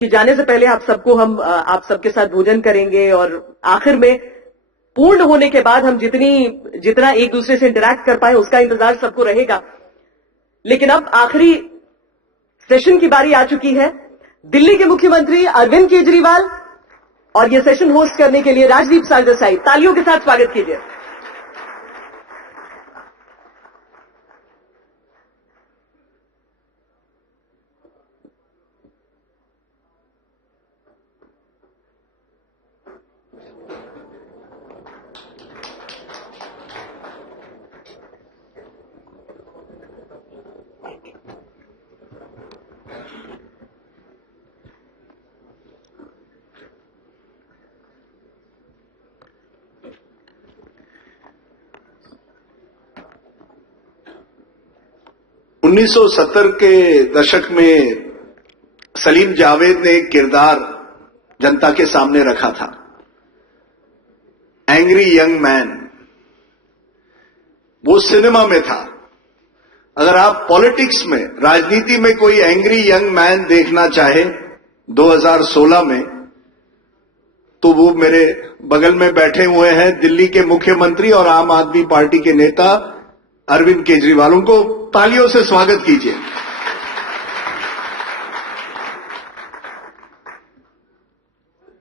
कि जाने से पहले आप सबके साथ भोजन करेंगे और आखिर में पूर्ण होने के बाद हम जितना एक दूसरे से इंटरैक्ट कर पाए उसका इंतजार सबको रहेगा। लेकिन अब आखिरी सेशन की बारी आ चुकी है। दिल्ली के मुख्यमंत्री अरविंद केजरीवाल और ये सेशन होस्ट करने के लिए राजदीप सरदेसाई, तालियों के साथ स्वागत कीजिए। उन्नीस 1970 के दशक में सलीम जावेद ने एक किरदार जनता के सामने रखा था, एंग्री यंग मैन। वो सिनेमा में था। अगर आप पॉलिटिक्स में, राजनीति में कोई एंग्री यंग मैन देखना चाहे 2016 में, तो वो मेरे बगल में बैठे हुए हैं दिल्ली के मुख्यमंत्री और आम आदमी पार्टी के नेता अरविंद केजरीवाल। उनको तालियों से स्वागत कीजिए।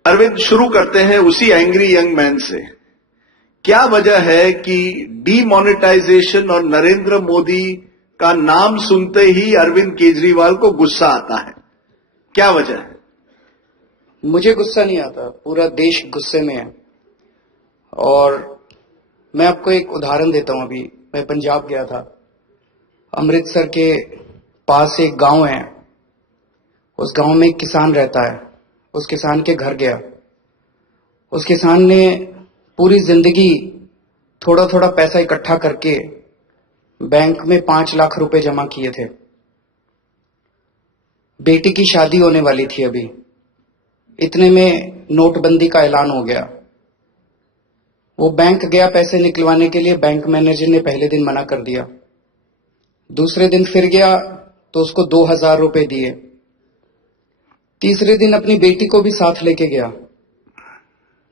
अरविंद, शुरू करते हैं उसी एंग्री यंग मैन से। क्या वजह है कि डीमोनेटाइजेशन और नरेंद्र मोदी का नाम सुनते ही अरविंद केजरीवाल को गुस्सा आता है? क्या वजह है? मुझे गुस्सा नहीं आता, पूरा देश गुस्से में है। और मैं आपको एक उदाहरण देता हूं। अभी मैं पंजाब गया था। अमृतसर के पास एक गांव है। उस गांव में एक किसान रहता है। उस किसान के घर गया। उस किसान ने पूरी जिंदगी थोड़ा थोड़ा पैसा इकट्ठा करके बैंक में 5 लाख रुपए जमा किए थे। बेटी की शादी होने वाली थी अभी। इतने में नोटबंदी का ऐलान हो गया। वो बैंक गया पैसे निकलवाने के लिए। बैंक मैनेजर ने पहले दिन मना कर दिया। दूसरे दिन फिर गया तो उसको 2000 रुपए दिए। तीसरे दिन अपनी बेटी को भी साथ लेके गया।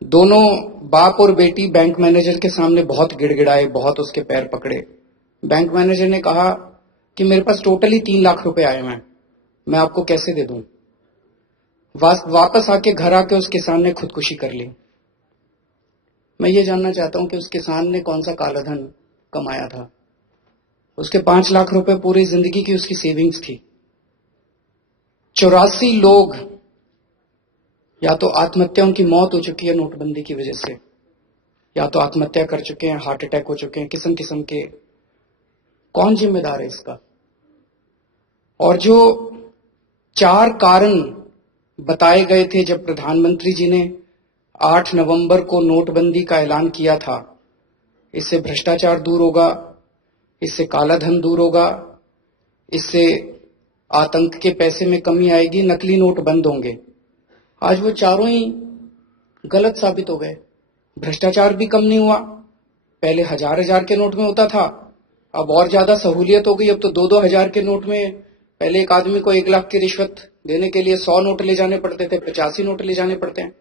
दोनों बाप और बेटी बैंक मैनेजर के सामने बहुत गिड़गिड़ाए, बहुत उसके पैर पकड़े। बैंक मैनेजर ने कहा कि मेरे पास टोटली 3 लाख रुपए आए हैं, मैं आपको कैसे दे दूं। वापस आके घर आके उस किसान ने खुदकुशी कर ली। मैं ये जानना चाहता हूं कि उस किसान ने कौन सा काला धन कमाया था। उसके 5 लाख रुपए पूरी जिंदगी की उसकी सेविंग्स थी। 84 लोग या तो आत्महत्या, उनकी मौत हो चुकी है नोटबंदी की वजह से, या तो आत्महत्या कर चुके हैं, हार्ट अटैक हो चुके हैं, किस्म किस्म के। कौन जिम्मेदार है इसका? और जो 4 कारण बताए गए थे जब प्रधानमंत्री जी ने 8 नवंबर को नोटबंदी का ऐलान किया था, इससे भ्रष्टाचार दूर होगा, इससे काला धन दूर होगा, इससे आतंक के पैसे में कमी आएगी, नकली नोट बंद होंगे। आज वो चारों ही गलत साबित हो गए। भ्रष्टाचार भी कम नहीं हुआ। पहले 1000 के नोट में होता था, अब और ज्यादा सहूलियत हो गई। अब तो 2-2 हजार के नोट में पहले एक आदमी को 1 लाख की रिश्वत देने के लिए 100 नोट ले जाने पड़ते थे, 85 नोट ले जाने पड़ते हैं।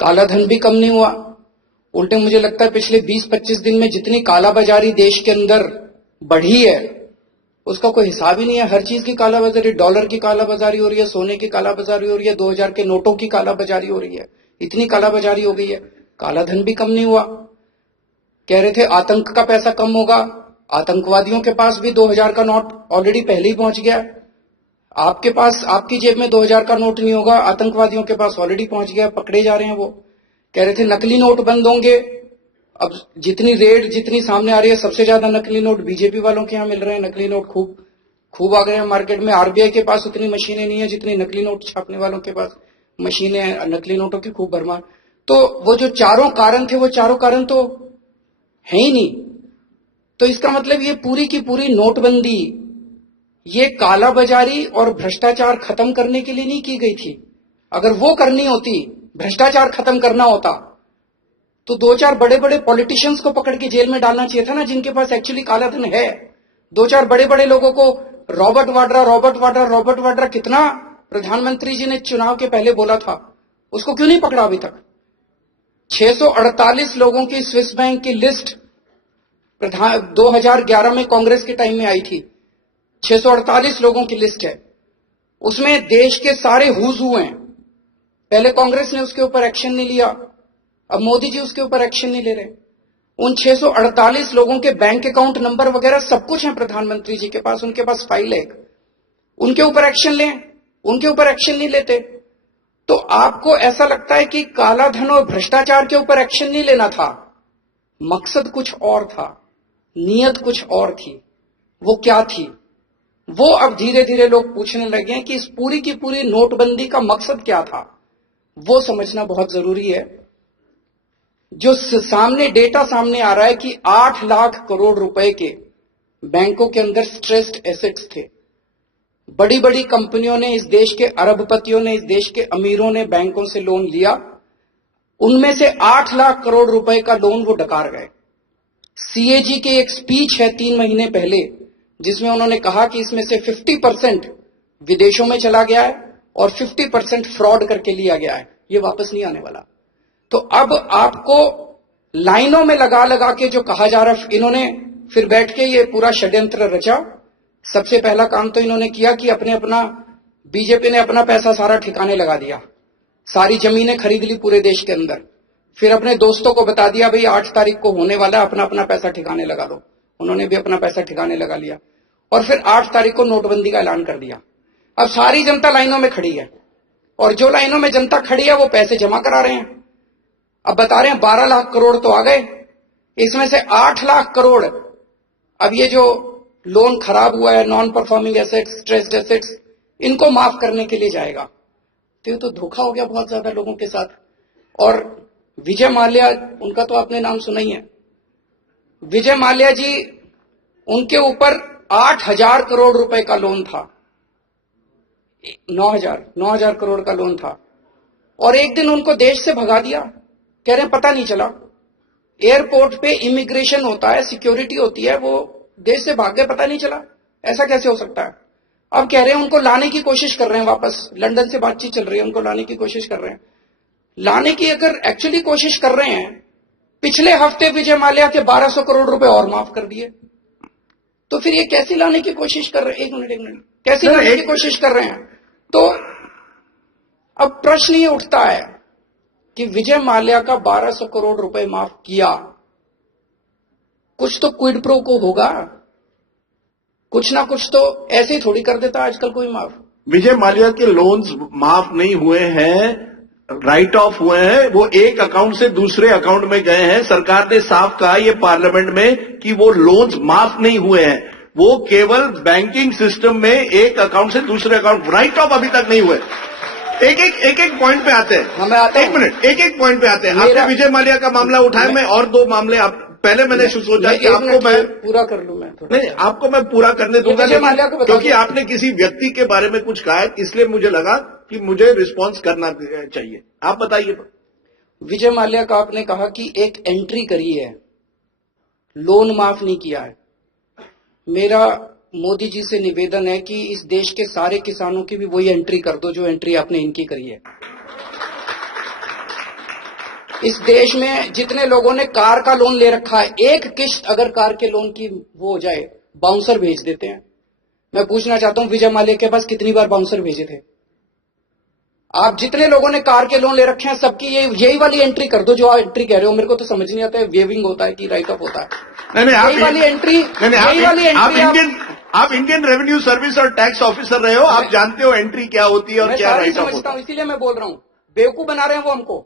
काला धन भी कम नहीं हुआ। उल्टे मुझे लगता है पिछले 20-25 दिन में जितनी कालाबाजारी देश के अंदर बढ़ी है उसका कोई हिसाब ही नहीं है। हर चीज की कालाबाजारी, डॉलर की कालाबाजारी हो रही है, सोने की कालाबाजारी हो रही है, 2000 के नोटों की कालाबाजारी हो रही है। इतनी कालाबाजारी हो गई है। काला धन भी कम नहीं हुआ। कह रहे थे आतंक का पैसा कम होगा, आतंकवादियों के पास भी 2000 का नोट ऑलरेडी पहले ही पहुंच गया। आपके पास, आपकी जेब में 2000 का नोट नहीं होगा, आतंकवादियों के पास ऑलरेडी पहुंच गया, पकड़े जा रहे हैं वो। कह रहे थे नकली नोट बंद होंगे। अब जितनी रेड जितनी सामने आ रही है, सबसे ज्यादा नकली नोट बीजेपी वालों के यहां मिल रहे हैं। नकली नोट खूब आ गए हैं मार्केट में। आरबीआई के पास उतनी मशीनें नहीं है जितनी नकली नोट छापने वालों के पास मशीनें हैं। नकली नोटों की खूब भरमार। तो वो जो चारों कारण थे, वो चारों कारण तो है ही नहीं। तो इसका मतलब ये पूरी की पूरी नोटबंदी ये कालाबाजारी और भ्रष्टाचार खत्म करने के लिए नहीं की गई थी। अगर वो करनी होती, भ्रष्टाचार खत्म करना होता, तो 2-4 बड़े बड़े पॉलिटिशियंस को पकड़ के जेल में डालना चाहिए था ना, जिनके पास एक्चुअली काला धन है। 2-4 बड़े बड़े लोगों को, रॉबर्ट वाड्रा कितना प्रधानमंत्री जी ने चुनाव के पहले बोला था, उसको क्यों नहीं पकड़ा अभी तक? 648 लोगों की स्विस बैंक की लिस्ट 2011 में कांग्रेस के टाइम में आई थी। 648 लोगों की लिस्ट है, उसमें देश के सारे हुज हुए हैं। पहले कांग्रेस ने उसके ऊपर एक्शन नहीं लिया, अब मोदी जी उसके ऊपर एक्शन नहीं ले रहे। उन 648 लोगों के बैंक अकाउंट नंबर वगैरह सब कुछ है प्रधानमंत्री जी के पास, उनके पास फाइल है। उनके ऊपर एक्शन लें, उनके ऊपर एक्शन नहीं लेते। तो आपको ऐसा लगता है कि काला धन और भ्रष्टाचार के ऊपर एक्शन नहीं लेना था, मकसद कुछ और था, नीयत कुछ और थी। वो क्या थी? वो अब धीरे धीरे लोग पूछने लगे हैं कि इस पूरी की पूरी नोटबंदी का मकसद क्या था। वो समझना बहुत जरूरी है। जो सामने डेटा सामने आ रहा है कि 8 लाख करोड़ रुपए के बैंकों के अंदर स्ट्रेस्ड एसेट्स थे। बड़ी बड़ी कंपनियों ने, इस देश के अरबपतियों ने, इस देश के अमीरों ने बैंकों से लोन लिया, उनमें से 8 लाख करोड़ रुपए का लोन वो डकार गए। सीएजी की एक स्पीच है 3 महीने पहले, जिसमें उन्होंने कहा कि इसमें से 50% विदेशों में चला गया है और 50% फ्रॉड करके लिया गया है, ये वापस नहीं आने वाला। तो अब आपको लाइनों में लगा लगा के जो कहा जा रहा है, इन्होंने फिर बैठ के ये पूरा षड्यंत्र रचा। सबसे पहला काम तो इन्होंने किया कि बीजेपी ने अपना पैसा सारा ठिकाने लगा दिया, सारी जमीनें खरीद ली पूरे देश के अंदर। फिर अपने दोस्तों को बता दिया भाई 8 तारीख को होने वाला है, अपना अपना पैसा ठिकाने लगा दो। उन्होंने भी अपना पैसा ठिकाने लगा लिया और फिर 8 तारीख को नोटबंदी का ऐलान कर दिया। अब सारी जनता लाइनों में खड़ी है और जो लाइनों में जनता खड़ी है वो पैसे जमा करा रहे हैं। अब बता रहे हैं 12 लाख करोड़ तो आ गए, इसमें से 8 लाख करोड़ अब ये जो लोन खराब हुआ है, non performing assets, stressed assets, इनको माफ करने के लिए जाएगा। तो ये तो धोखा हो गया बहुत ज्यादा लोगों के साथ। और विजय माल्या, उनका तो आपने नाम सुना ही है। विजय माल्या जी, उनके ऊपर 8,000 करोड़ रुपए का लोन था, 9,000 करोड़ का लोन था, और एक दिन उनको देश से भगा दिया। कह रहे हैं पता नहीं चला। एयरपोर्ट पे इमिग्रेशन होता है, सिक्योरिटी होती है, वो देश से भाग गए, पता नहीं चला। ऐसा कैसे हो सकता है? अब कह रहे हैं उनको लाने की कोशिश कर रहे हैं वापस, लंदन से बातचीत चल रही है, उनको लाने की कोशिश कर रहे हैं। लाने की अगर एक्चुअली कोशिश कर रहे हैं, पिछले हफ्ते विजय माल्या के 1200 करोड़ रुपए और माफ कर दिए, तो फिर ये कैसे लाने की कोशिश कर रहे हैं? एक मिनट, कैसे लाने की कोशिश कर रहे हैं? तो अब प्रश्न ये उठता है कि विजय माल्या का 1200 करोड़ रुपए माफ किया, कुछ तो क्विड प्रो को होगा, कुछ ना कुछ तो ऐसे ही थोड़ी कर देता आजकल कोई माफ। विजय माल्या के लोन्स माफ नहीं हुए हैं, राइट ऑफ हुए हैं। वो एक अकाउंट से दूसरे अकाउंट में गए हैं। सरकार ने साफ कहा ये पार्लियामेंट में कि वो लोन्स माफ नहीं हुए हैं, वो केवल बैंकिंग सिस्टम में एक अकाउंट से दूसरे अकाउंट, राइट ऑफ अभी तक नहीं हुए। एक पॉइंट पे आते हैं, हमें आता है। एक मिनट, एक पॉइंट पे आते हैं। आपने विजय माल्या का मामला उठाया, मैं और 2 मामले पहले मैंने सोचा कि आपको मैं पूरा कर लूं। मैं नहीं, आपको मैं पूरा करने दूंगा, विजय माल्या को क्योंकि आपने किसी व्यक्ति के बारे में कुछ कहा है, इसलिए मुझे लगा कि मुझे रिस्पॉन्स करना चाहिए। आप बताइए। विजय माल्या का आपने कहा कि एक एंट्री करी है, लोन माफ नहीं किया है। मेरा मोदी जी से निवेदन है कि इस देश के सारे किसानों की भी वही एंट्री कर दो जो एंट्री आपने इनकी करी है। इस देश में जितने लोगों ने कार का लोन ले रखा है, एक किश्त अगर कार के लोन की वो हो जाए, बाउंसर भेज देते हैं। मैं पूछना चाहता हूं विजय माल्या के पास कितनी बार बाउंसर भेजे थे? आप जितने लोगों ने कार के लोन ले रखे हैं सबकी यही वाली एंट्री कर दो जो आप एंट्री कह रहे हो। मेरे को तो समझ नहीं आता है वेविंग होता है कि राइट ऑफ होता है। यही वाली एंट्री, आप इंडियन रेवेन्यू सर्विस और टैक्स ऑफिसर रहे हो, आप जानते हो एंट्री क्या होती है और क्या राइट ऑफ होता है। इसीलिए मैं बोल रहा हूं, बेवकूफ बना रहे हैं वो हमको।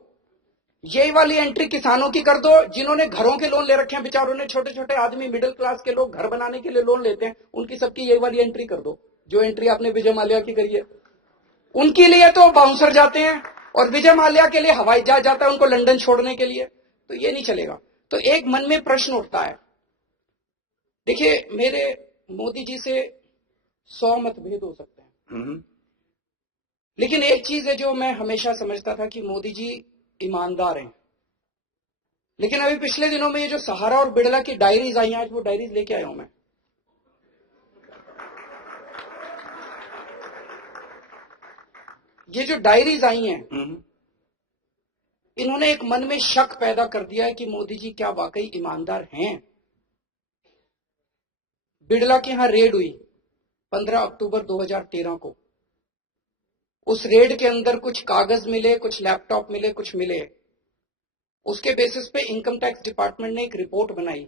यही वाली एंट्री किसानों की कर दो, जिन्होंने घरों के लोन ले रखे हैं, बेचारों ने, छोटे छोटे आदमी, मिडिल क्लास के लोग घर बनाने के लिए लोन लेते हैं, उनकी सबकी यही वाली एंट्री कर दो जो एंट्री आपने विजय माल्या की करी है। उनके लिए तो बाउंसर जाते हैं और विजय माल्या के लिए हवाई जहाज जाता है उनको लंदन छोड़ने के लिए, तो ये नहीं चलेगा। तो एक मन में प्रश्न उठता है। देखिए, मेरे मोदी जी से 100 मतभेद हो सकते हैं, लेकिन एक चीज है जो मैं हमेशा समझता था कि मोदी जी ईमानदार हैं। लेकिन अभी पिछले दिनों में ये जो सहारा और बिड़ला की डायरीज आई हैं, आज वो डायरीज लेके आया हूं मैं। ये जो डायरीज आई हैं, इन्होंने एक मन में शक पैदा कर दिया है कि मोदी जी क्या वाकई ईमानदार हैं। बिड़ला के यहां रेड हुई 15 अक्टूबर 2013 को। उस रेड के अंदर कुछ कागज मिले, कुछ लैपटॉप मिले, कुछ मिले। उसके बेसिस पे इनकम टैक्स डिपार्टमेंट ने एक रिपोर्ट बनाई।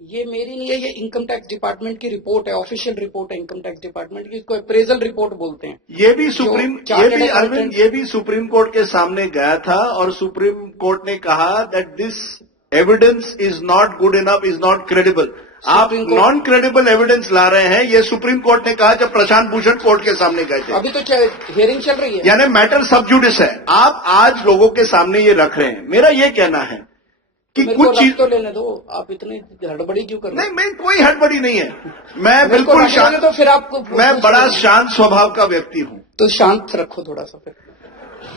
ये मेरी नहीं है, ये इनकम टैक्स डिपार्टमेंट की रिपोर्ट है, ऑफिशियल रिपोर्ट है इनकम टैक्स डिपार्टमेंट की। इसको अप्रेजल रिपोर्ट बोलते हैं। ये भी सुप्रीम कोर्ट के सामने गया था और सुप्रीम कोर्ट ने कहा that this evidence is not good enough, is not credible. आप नॉन क्रेडिबल एविडेंस ला रहे हैं, ये सुप्रीम कोर्ट ने कहा जब प्रशांत भूषण कोर्ट के सामने गए थे। अभी तो हियरिंग चल रही है, यानी मैटर सब जुडिस है। आप आज लोगों के सामने ये रख रहे हैं। मेरा ये कहना है कि कुछ चीज तो लेने दो, आप इतनी हड़बड़ी क्यों कर रहे हैं? नहीं, कोई हड़बड़ी नहीं है। मैं बिल्कुल शांत, तो फिर आपको मैं बड़ा शांत स्वभाव का व्यक्ति हूं। तो शांत रखो थोड़ा सा फिर।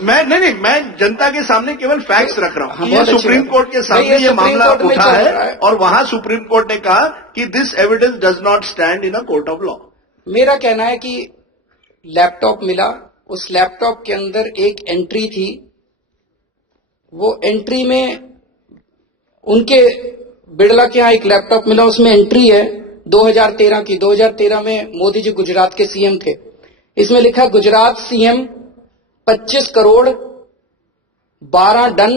मैं जनता के सामने केवल फैक्ट्स रख रहा हूं। ये सुप्रीम कोर्ट के सामने ये मामला उठा है और वहां सुप्रीम कोर्ट ने कहा कि this evidence does not stand in a court of law. मेरा कहना है कि लैपटॉप मिला, उस लैपटॉप के अंदर एक एंट्री थी। वो एंट्री में उनके बिड़ला के यहां एक लैपटॉप मिला, उसमें एंट्री है 2013 की। 2013 में मोदी जी गुजरात के सीएम थे। इसमें लिखा Gujarat CM 25 crore 12 done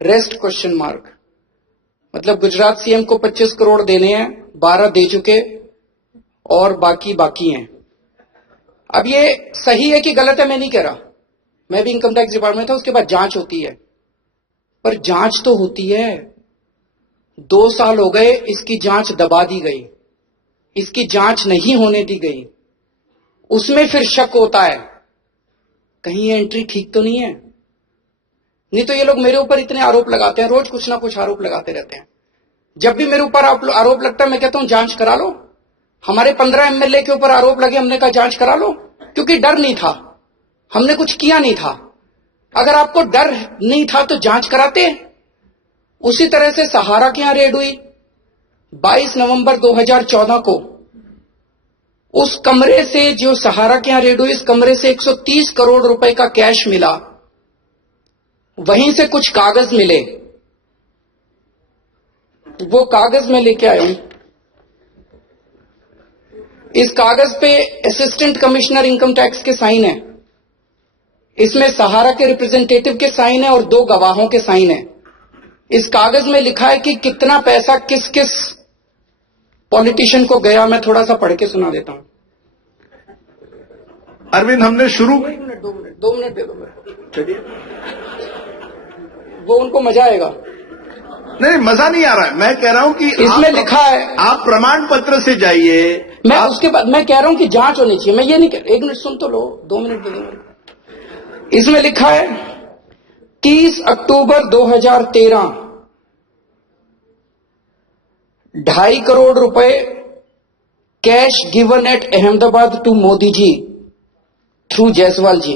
rest question mark. मतलब गुजरात सीएम को 25 करोड़ देने हैं, 12 दे चुके और बाकी हैं। अब ये सही है कि गलत है मैं नहीं कह रहा, मैं भी इनकम टैक्स डिपार्टमेंट था, उसके बाद जांच होती है। पर जांच तो होती है। 2 साल हो गए, इसकी जांच दबा दी गई, इसकी जांच नहीं होने दी गई। उसमें फिर शक होता है कहीं ये एंट्री ठीक तो नहीं है। नहीं तो ये लोग मेरे ऊपर इतने आरोप लगाते हैं, रोज कुछ ना कुछ आरोप लगाते रहते हैं। जब भी मेरे ऊपर आरोप लगता है मैं कहता हूं जांच करा लो। हमारे 15 एमएलए के ऊपर आरोप लगे, हमने कहा जांच करा लो, क्योंकि डर नहीं था, हमने कुछ किया नहीं था। अगर आपको डर नहीं था तो जांच कराते। उसी तरह से सहारा के यहां रेड हुई 22 नवंबर 2014 को। उस कमरे से, जो सहारा के यहां रेड हुई, इस कमरे से 130 करोड़ रुपए का कैश मिला। वहीं से कुछ कागज मिले, वो कागज मैं लेके आया हूं। इस कागज पे असिस्टेंट कमिश्नर इनकम टैक्स के साइन है, इसमें सहारा के रिप्रेजेंटेटिव के साइन है और 2 गवाहों के साइन है। इस कागज में लिखा है कि कितना पैसा किस किस पॉलिटिशियन को गया। मैं थोड़ा सा पढ़ के सुना देता हूं। अरविंद, हमने शुरू 2 मिनट दे दो मेरे को। चलिए, वो उनको मजा आएगा। नहीं, मजा नहीं आ रहा है। मैं कह रहा हूं कि इसमें लिखा है, आप प्रमाण पत्र से जाइए। मैं उसके बाद मैं कह रहा हूं कि जांच होनी चाहिए। मैं ये नहीं कह, 1 मिनट सुन तो लो, 2 मिनट दे दो। इसमें लिखा है 30 अक्टूबर 2013 2.5 करोड़ रुपए cash given at Ahmedabad to Modi ji through Jaiswal ji.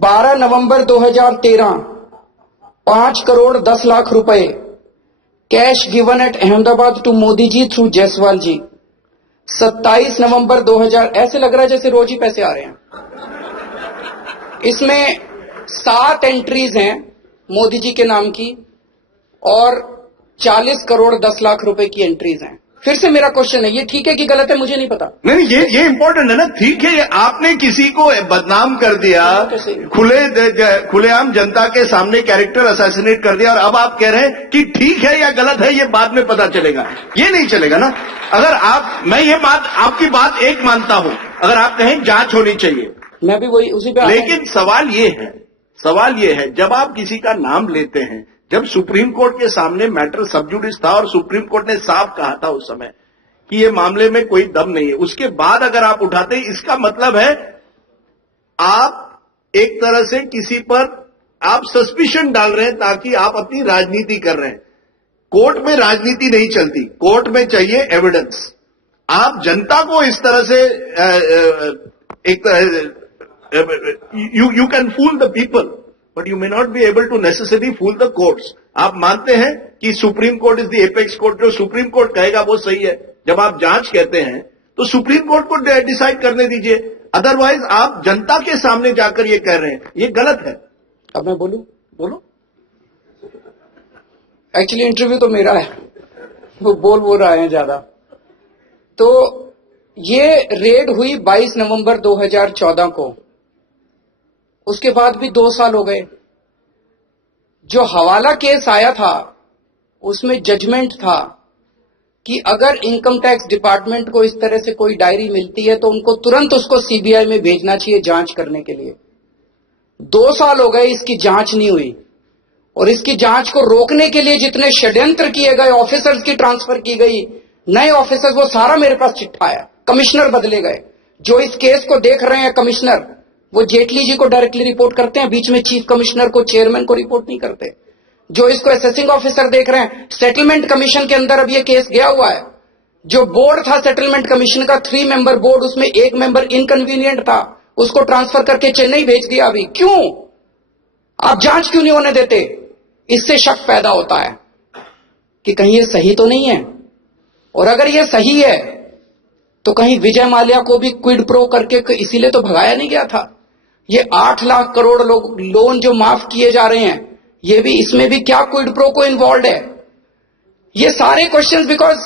12 November 2013 5 crore 10 lakh रुपए cash given at Ahmedabad to Modi ji through Jaiswal ji. 27 November 2000, ऐसे लग रहा है जैसे रोज ही पैसे आ रहे हैं। इसमें 7 एंट्रीज हैं मोदी जी के नाम की और 40 करोड़ 10 लाख रुपए की एंट्रीज हैं। फिर से मेरा क्वेश्चन है, ये ठीक है कि गलत है मुझे नहीं पता। नहीं, ये इंपॉर्टेंट है ना। ठीक है, आपने किसी को बदनाम कर दिया, खुलेआम जनता के सामने कैरेक्टर असैसिनेट कर दिया, और अब आप कह रहे हैं कि ठीक है या गलत है, ये बाद में पता चलेगा। ये नहीं चलेगा ना। अगर मैं ये बात, आपकी बात एक मानता हूं, अगर आप कहें जांच होनी चाहिए, मैं भी वही उसी पे। लेकिन सवाल ये है जब आप किसी का नाम लेते हैं, जब सुप्रीम कोर्ट के सामने मैटर सब जुडिस था और सुप्रीम कोर्ट ने साफ कहा था उस समय कि ये मामले में कोई दम नहीं है, उसके बाद अगर आप उठाते, इसका मतलब है आप एक तरह से किसी पर आप सस्पिशन डाल रहे हैं ताकि आप अपनी राजनीति कर रहे हैं। कोर्ट में राजनीति नहीं चलती, कोर्ट में चाहिए एविडेंस। आप जनता को इस तरह से एक you can fool the people but you may not be able to necessary fool the courts. आप मानते हैं कि supreme court is the apex court, जो सुप्रीम कोर्ट कहेगा वो सही है। जब आप जांच कहते हैं तो सुप्रीम कोर्ट को डिसाइड करने दीजिए। अदरवाइज आप जनता के सामने जाकर ये कह रहे हैं, ये गलत है। अब मैं बोलूं? बोलो। एक्चुअली इंटरव्यू तो मेरा है, वो बोल रहे हैं ज्यादा। तो ये रेड हुई 22 नवंबर 2014 को, उसके बाद भी 2 साल हो गए। जो हवाला केस आया था उसमें जजमेंट था कि अगर इनकम टैक्स डिपार्टमेंट को इस तरह से कोई डायरी मिलती है तो उनको तुरंत उसको सीबीआई में भेजना चाहिए जांच करने के लिए। 2 साल हो गए, इसकी जांच नहीं हुई। और इसकी जांच को रोकने के लिए जितने षड्यंत्र किए गए, ऑफिसर्स की ट्रांसफर की गई, नए ऑफिसर्स, वो सारा मेरे पास चिट्ठा आया। कमिश्नर बदले गए। जो इस केस को देख रहे हैं कमिश्नर, वो जेटली जी को डायरेक्टली रिपोर्ट करते हैं, बीच में चीफ कमिश्नर को, चेयरमैन को रिपोर्ट नहीं करते। जो इसको असेसिंग ऑफिसर देख रहे हैं, सेटलमेंट कमीशन के अंदर अब ये केस गया हुआ है। जो बोर्ड था सेटलमेंट कमीशन का, 3 मेंबर बोर्ड, उसमें 1 मेंबर इनकन्वीनियंट था, उसको ट्रांसफर करके चेन्नई भेज दिया। अभी क्यों? आप जांच क्यों नहीं होने देते? इससे शक पैदा होता है कि कहीं ये सही तो नहीं है। और अगर ये सही है तो कहीं विजय माल्या को भी क्विड प्रो करके इसीलिए तो भगाया नहीं गया था। ये 8 लाख करोड़ लोन जो माफ किए जा रहे हैं, ये भी, इसमें भी क्या क्विड प्रो को इन्वॉल्व है? ये सारे क्वेश्चंस, बिकॉज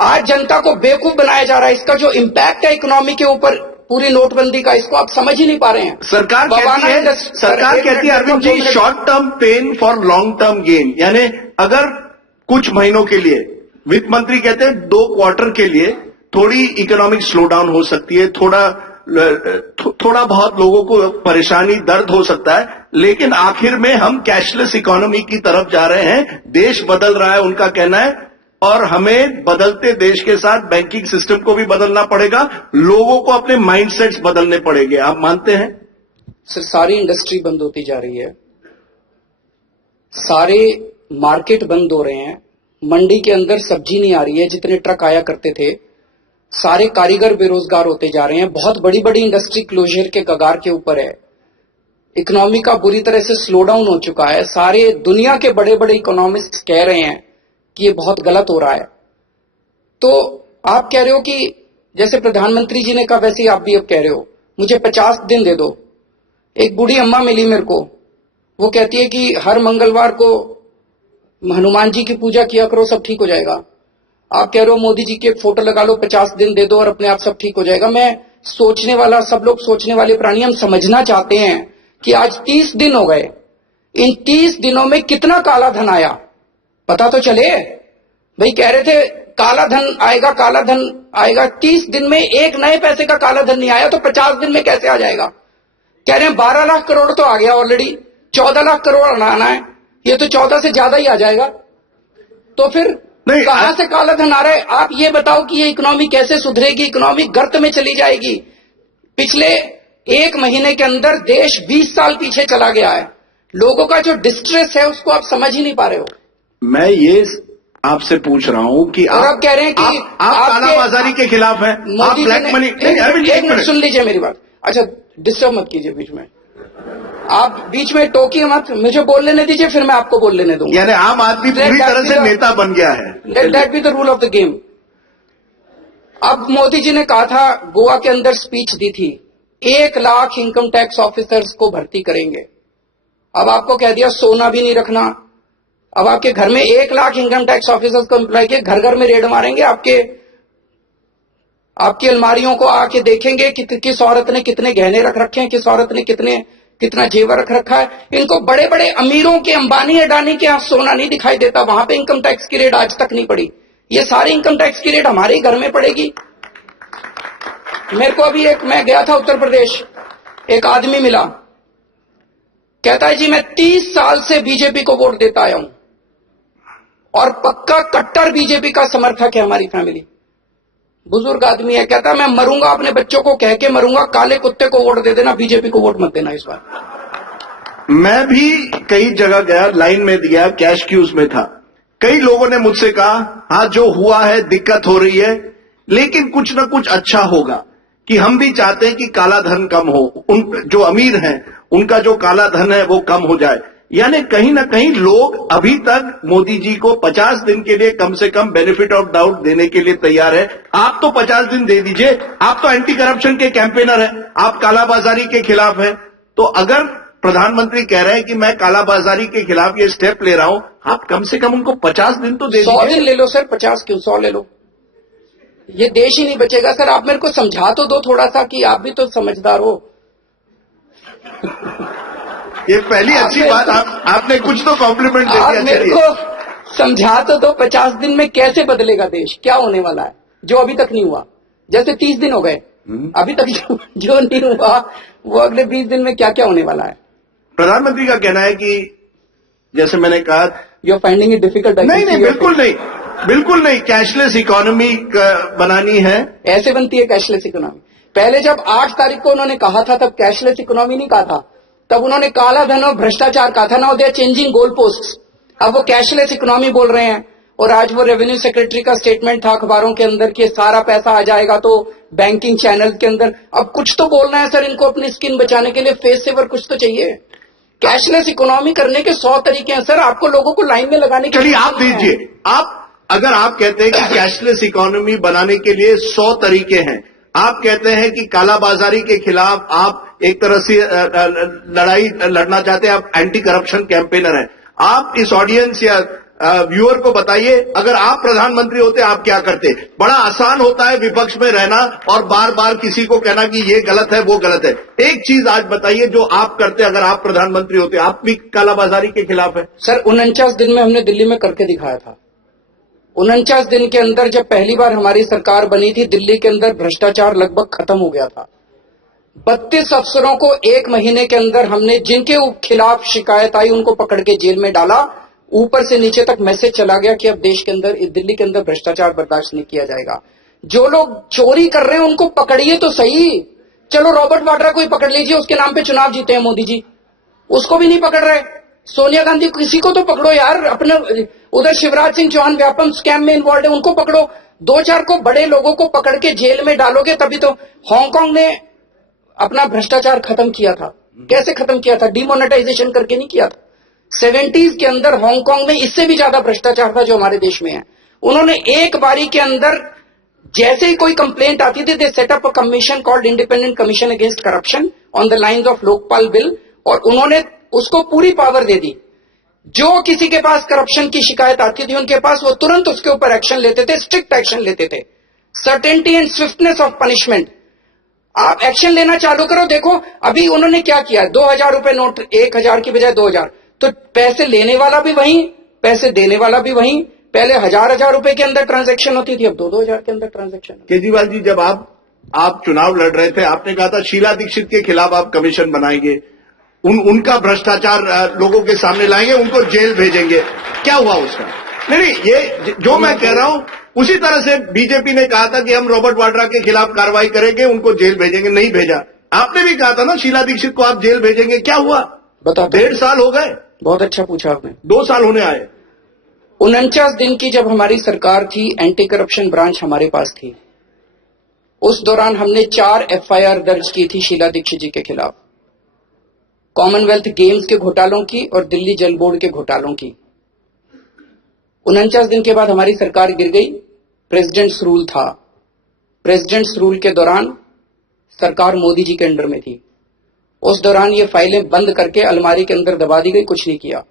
आज जनता को बेवकूफ बनाया जा रहा है। इसका जो इम्पैक्ट है इकोनॉमी के ऊपर पूरी नोटबंदी का, इसको आप समझ ही नहीं पा रहे हैं। सरकार कहती है Arvind ji, short term pain for long term gain. यानी अगर कुछ महीनों के लिए, वित्त मंत्री कहते हैं 2 क्वार्टर के लिए थोड़ी इकोनॉमिक स्लो डाउन हो सकती है, थोड़ा बहुत लोगों को परेशानी, दर्द हो सकता है, लेकिन आखिर में हम कैशलेस इकोनॉमी की तरफ जा रहे हैं। देश बदल रहा है, उनका कहना है, और हमें बदलते देश के साथ बैंकिंग सिस्टम को भी बदलना पड़ेगा, लोगों को अपने माइंडसेट्स बदलने पड़ेंगे। आप मानते हैं? सर, सारी इंडस्ट्री बंद होती जा रही है, सारे मार्केट बंद हो रहे हैं, मंडी के अंदर सब्जी नहीं आ रही है, जितने ट्रक आया करते थे, सारे कारीगर बेरोजगार होते जा रहे हैं, बहुत बड़ी बड़ी इंडस्ट्री क्लोजर के कगार के ऊपर है, इकोनॉमी का बुरी तरह से स्लो डाउन हो चुका है। सारे दुनिया के बड़े बड़े इकोनॉमिस्ट कह रहे हैं कि ये बहुत गलत हो रहा है। तो आप कह रहे हो कि जैसे प्रधानमंत्री जी ने कहा, वैसे ही आप भी अब कह रहे हो मुझे 50 दिन दे दो। एक बूढ़ी अम्मा मिली मेरे को, वो कहती है कि हर मंगलवार को हनुमान जी की पूजा किया करो, सब ठीक हो जाएगा। आप कह रहे हो मोदी जी की एक फोटो लगा लो, 50 दिन दे दो और अपने आप सब ठीक हो जाएगा। मैं सोचने वाला, सब लोग सोचने वाले प्राणी, हम समझना चाहते हैं कि आज 30 दिन हो गए, इन 30 दिनों में कितना काला धन आया, पता तो चले। भाई कह रहे थे काला धन आएगा, काला धन आएगा, 30 दिन में 1 नए पैसे का काला धन नहीं आया, तो 50 दिन में कैसे आ जाएगा? कह रहे हैं 12 लाख करोड़ तो आ गया ऑलरेडी, 14 लाख करोड़ आना है, ये तो 14 से ज्यादा ही आ जाएगा। तो फिर कहां से काला धन आ रहा है? आप ये बताओ कि ये इकोनॉमी कैसे सुधरेगी? इकोनॉमी गर्त में चली जाएगी। पिछले 1 महीने के अंदर देश 20 साल पीछे चला गया है। लोगों का जो डिस्ट्रेस है उसको आप समझ ही नहीं पा रहे हो। मैं ये आपसे पूछ रहा हूं कि आप कह रहे हैं कि आप कालाबाजारी के खिलाफ हैं, आप ब्लैक मनी। एक मिनट सुन लीजिए मेरी बात। अच्छा, डिस्टर्ब मत कीजिए बीच में, आप बीच में टोकिए मत, मुझे बोल लेने दीजिए, फिर मैं आपको बोल लेने दूंगा। यानी आम आदमी पूरी तरह से नेता बन गया है। Let that be the rule of the game. अब मोदी जी ने कहा था, गोवा के अंदर स्पीच दी थी, 1 लाख इनकम टैक्स ऑफिसर्स को भर्ती करेंगे। अब आपको कह दिया सोना भी नहीं रखना। अब आपके घर में 1 लाख इनकम टैक्स ऑफिसर्स को एम्प्लॉय किए, घर घर में रेड मारेंगे, आपकी अलमारियों को आके देखेंगे कि किस औरत ने कितने गहने रख रखे हैं, किस औरत ने कितना जेवर रख रखा है। इनको बड़े बड़े अमीरों के, अंबानी अडानी के यहाँ सोना नहीं दिखाई देता, वहां पे इनकम टैक्स की रेट आज तक नहीं पड़ी। ये सारी इनकम टैक्स की रेट हमारे ही घर में पड़ेगी। मेरे को अभी मैं गया था उत्तर प्रदेश, एक आदमी मिला, कहता है जी मैं 30 साल से बीजेपी को वोट देता आया हूं और पक्का कट्टर बीजेपी का समर्थक है हमारी फैमिली। बुजुर्ग आदमी है, कहता है मैं मरूंगा, अपने बच्चों को कह के मरूंगा, काले कुत्ते को वोट दे देना, बीजेपी को वोट मत देना इस बार। मैं भी कई जगह गया, लाइन में गया, कैश क्यूज में था। कई लोगों ने मुझसे कहा, हाँ जो हुआ है दिक्कत हो रही है, लेकिन कुछ ना कुछ अच्छा होगा, कि हम भी चाहते हैं कि काला धन कम हो, उन जो अमीर हैं उनका जो काला धन है वो कम हो जाए। यानी कहीं ना कहीं लोग अभी तक मोदी जी को 50 दिन के लिए कम से कम बेनिफिट ऑफ डाउट देने के लिए तैयार है। आप तो 50 दिन दे दीजिए, आप तो एंटी करप्शन के कैंपेनर हैं, आप कालाबाजारी के खिलाफ हैं। तो अगर प्रधानमंत्री कह रहे हैं कि मैं कालाबाजारी के खिलाफ ये स्टेप ले रहा हूं, आप कम से कम उनको 50 दिन तो दे 100 दीजिए। दिन ले लो सर, 50 क्यों, 100 ले लो, ये देश ही नहीं बचेगा सर। आप मेरे को समझा तो दो थोड़ा सा कि आप भी तो समझदार हो। ये पहली अच्छी बात, आपने कुछ तो कॉम्प्लीमेंट दे आप दिया। मेरे चलिए, को समझा तो दो 50 दिन में कैसे बदलेगा देश, क्या होने वाला है जो अभी तक नहीं हुआ। जैसे 30 दिन हो गए, अभी तक जो नहीं हुआ वो अगले 20 दिन में क्या क्या होने वाला है। प्रधानमंत्री का कहना है कि जैसे मैंने कहा, you are finding it difficult. नहीं नहीं, बिल्कुल नहीं, बिल्कुल नहीं, कैशलेस इकोनॉमी बनानी है। ऐसे बनती है कैशलेस इकोनॉमी। पहले जब 8 तारीख को उन्होंने कहा था तब कैशलेस इकोनॉमी नहीं कहा था, तब उन्होंने काला धन और भ्रष्टाचार कहा था। Now they are changing goal posts, अब वो कैशलेस इकोनॉमी बोल रहे हैं। और आज वो रेवेन्यू सेक्रेटरी का स्टेटमेंट था अखबारों के अंदर कि सारा पैसा आ जाएगा तो बैंकिंग चैनल के अंदर। अब कुछ तो बोलना है सर इनको, अपनी स्किन बचाने के लिए फेस सेवर कुछ तो चाहिए। कैशलेस इकोनॉमी करने के 100 तरीके हैं सर, आपको लोगों को लाइन में लगाने के लिए। चलिए आप दीजिए, अगर आप कहते हैं कि कैशलेस इकोनॉमी बनाने के लिए 100 तरीके हैं, आप कहते हैं कि कालाबाजारी के खिलाफ आप एक तरह से लड़ाई लड़ना चाहते हैं, आप एंटी करप्शन कैंपेनर हैं, आप इस ऑडियंस या व्यूअर को बताइए, अगर आप प्रधानमंत्री होते आप क्या करते। बड़ा आसान होता है विपक्ष में रहना और बार बार किसी को कहना कि ये गलत है वो गलत है। एक चीज आज बताइए जो आप करते अगर आप प्रधानमंत्री होते। आप भी कालाबाजारी के खिलाफ है सर। 49 दिन में हमने दिल्ली में करके दिखाया था। 49 दिन के अंदर जब पहली बार हमारी सरकार बनी थी, दिल्ली के अंदर भ्रष्टाचार लगभग खत्म हो गया था। 32 अफसरों को 1 महीने के अंदर हमने, जिनके खिलाफ शिकायत आई उनको पकड़ के जेल में डाला। ऊपर से नीचे तक मैसेज चला गया कि अब देश के अंदर, दिल्ली के अंदर भ्रष्टाचार बर्दाश्त नहीं किया जाएगा। जो लोग चोरी कर रहे हैं उनको पकड़िए तो सही। चलो रॉबर्ट वाड्रा को ही पकड़ लीजिए, उसके नाम पे चुनाव जीते हैं मोदी जी, उसको भी नहीं पकड़ रहे। सोनिया गांधी, किसी को तो पकड़ो यार। अपने उधर शिवराज सिंह चौहान व्यापम स्कैम में इन्वॉल्व है, उनको पकड़ो। 2-4 को बड़े लोगों को पकड़ के जेल में डालोगे तभी तो। हांगकांग ने अपना भ्रष्टाचार खत्म किया था, कैसे खत्म किया था? डिमोनेटाइजेशन करके नहीं किया था। 70s के अंदर हांगकांग में इससे भी ज्यादा भ्रष्टाचार था जो हमारे देश में है। उन्होंने एक बारी के अंदर जैसे ही कोई कंप्लेंट आती थी, they set up a commission called independent commission against corruption on the lines of Lokpal bill, और उन्होंने उसको पूरी पावर दे दी। जो किसी के पास करप्शन की शिकायत आती थी उनके पास, वो तुरंत उसके ऊपर एक्शन लेते थे, स्ट्रिक्ट एक्शन लेते थे। Certainty and swiftness of punishment. आप एक्शन लेना चालू करो। देखो अभी उन्होंने क्या किया, 2000 रुपए नोट, 1000 की बजाय 2000। तो पैसे लेने वाला भी वहीं, पैसे देने वाला भी वहीं। पहले 1000 रुपए के अंदर ट्रांजैक्शन होती थी, अब 2-2 हजार के अंदर ट्रांजैक्शन। केजरीवाल जी, जब आप चुनाव लड़ रहे थे, आपने कहा था शीला दीक्षित के खिलाफ आप कमीशन बनाएंगे, उनका भ्रष्टाचार लोगों के सामने लाएंगे, उनको जेल भेजेंगे। क्या हुआ उसका? नहीं, ये जो मैं कह रहा हूं उसी तरह से बीजेपी ने कहा था कि हम रॉबर्ट वाड्रा के खिलाफ कार्रवाई करेंगे, उनको जेल भेजेंगे, नहीं भेजा। आपने भी कहा था ना शीला दीक्षित को आप जेल भेजेंगे, क्या हुआ? बता। 1.5 साल हो गए। बहुत अच्छा पूछा आपने। 2 साल होने आए। 49 दिन की जब हमारी सरकार थी, एंटी करप्शन ब्रांच हमारे पास थी। उस दौरान हमने 4 FIR दर्ज की थी शीला दीक्षित जी के खिलाफ, कॉमनवेल्थ गेम्स के घोटालों की और दिल्ली जल बोर्ड के घोटालों की। 49 दिन के बाद हमारी सरकार गिर गई। प्रेसिडेंट्स रूल था। प्रेसिडेंट्स रूल के दौरान सरकार मोदी जी के अंडर में थी। उस दौरान ये फाइलें बंद करके अलमारी के अंदर दबा दी गई, कुछ नहीं किया।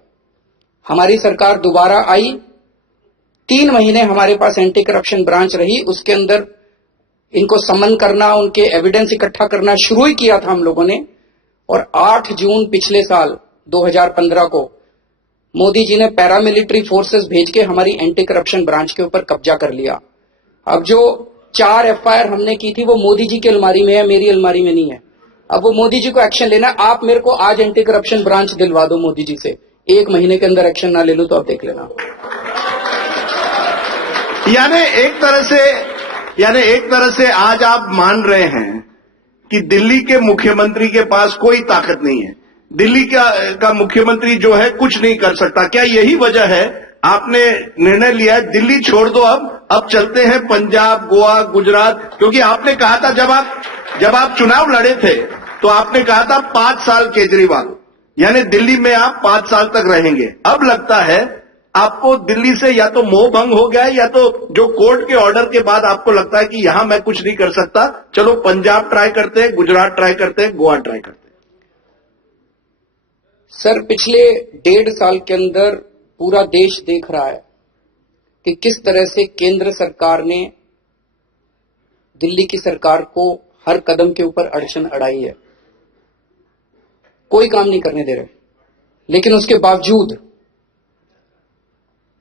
हमारी सरकार दोबारा आई, 3 महीने हमारे पास एंटी करप्शन ब्रांच रही। उसके अंदर इनको समन करना, उनके एविडेंस इकट्ठा करना शुरू ही किया था हम लोगों ने। और 8 जून पिछले साल 2015 को मोदी जी ने पैरामिलिट्री फोर्सेस भेज के हमारी एंटी करप्शन ब्रांच के ऊपर कब्जा कर लिया। अब जो 4 FIR हमने की थी वो मोदी जी की अलमारी में है, मेरी अलमारी में नहीं है। अब वो मोदी जी को एक्शन लेना। आप मेरे को आज एंटी करप्शन ब्रांच दिलवा दो मोदी जी से, 1 महीने के अंदर एक्शन ना ले लो तो आप देख लेना। यानी एक तरह से आज आप मान रहे हैं कि दिल्ली के मुख्यमंत्री के पास कोई ताकत नहीं है, दिल्ली का मुख्यमंत्री जो है कुछ नहीं कर सकता। क्या यही वजह है आपने निर्णय लिया है दिल्ली छोड़ दो, अब चलते हैं पंजाब, गोवा, गुजरात? क्योंकि आपने कहा था जब आप चुनाव लड़े थे तो आपने कहा था 5 साल केजरीवाल, यानी दिल्ली में आप 5 साल तक रहेंगे। अब लगता है आपको दिल्ली से या तो मोह भंग हो गया है या तो जो कोर्ट के ऑर्डर के बाद आपको लगता है कि यहां मैं कुछ नहीं कर सकता, चलो पंजाब ट्राई करते हैं, गुजरात ट्राई करते हैं, गोवा ट्राई करते हैं। सर, पिछले 1.5 साल के अंदर पूरा देश देख रहा है कि किस तरह से केंद्र सरकार ने दिल्ली की सरकार को हर कदम के ऊपर अड़चन अड़ाई है। कोई काम नहीं करने दे रहे, लेकिन उसके बावजूद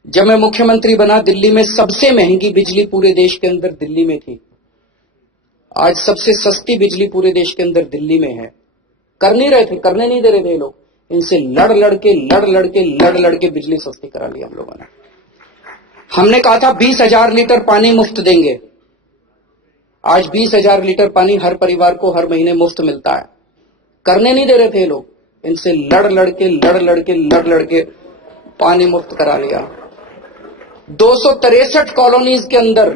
जब मैं मुख्यमंत्री बना, दिल्ली में सबसे महंगी बिजली पूरे देश के अंदर दिल्ली में थी। आज सबसे सस्ती बिजली पूरे देश के अंदर दिल्ली में है। कर नहीं रहे थे, करने नहीं दे रहे थे ये लोग। इनसे लड़ लड़के बिजली सस्ती करा ली हम लोगों ने। हमने कहा था 20,000 लीटर पानी मुफ्त देंगे। आज 20,000 लीटर पानी हर परिवार को हर महीने मुफ्त मिलता है। करने नहीं दे रहे थे ये लोग। इनसे लड़ लड़के पानी मुफ्त करा लिया। 263 कॉलोनीज के अंदर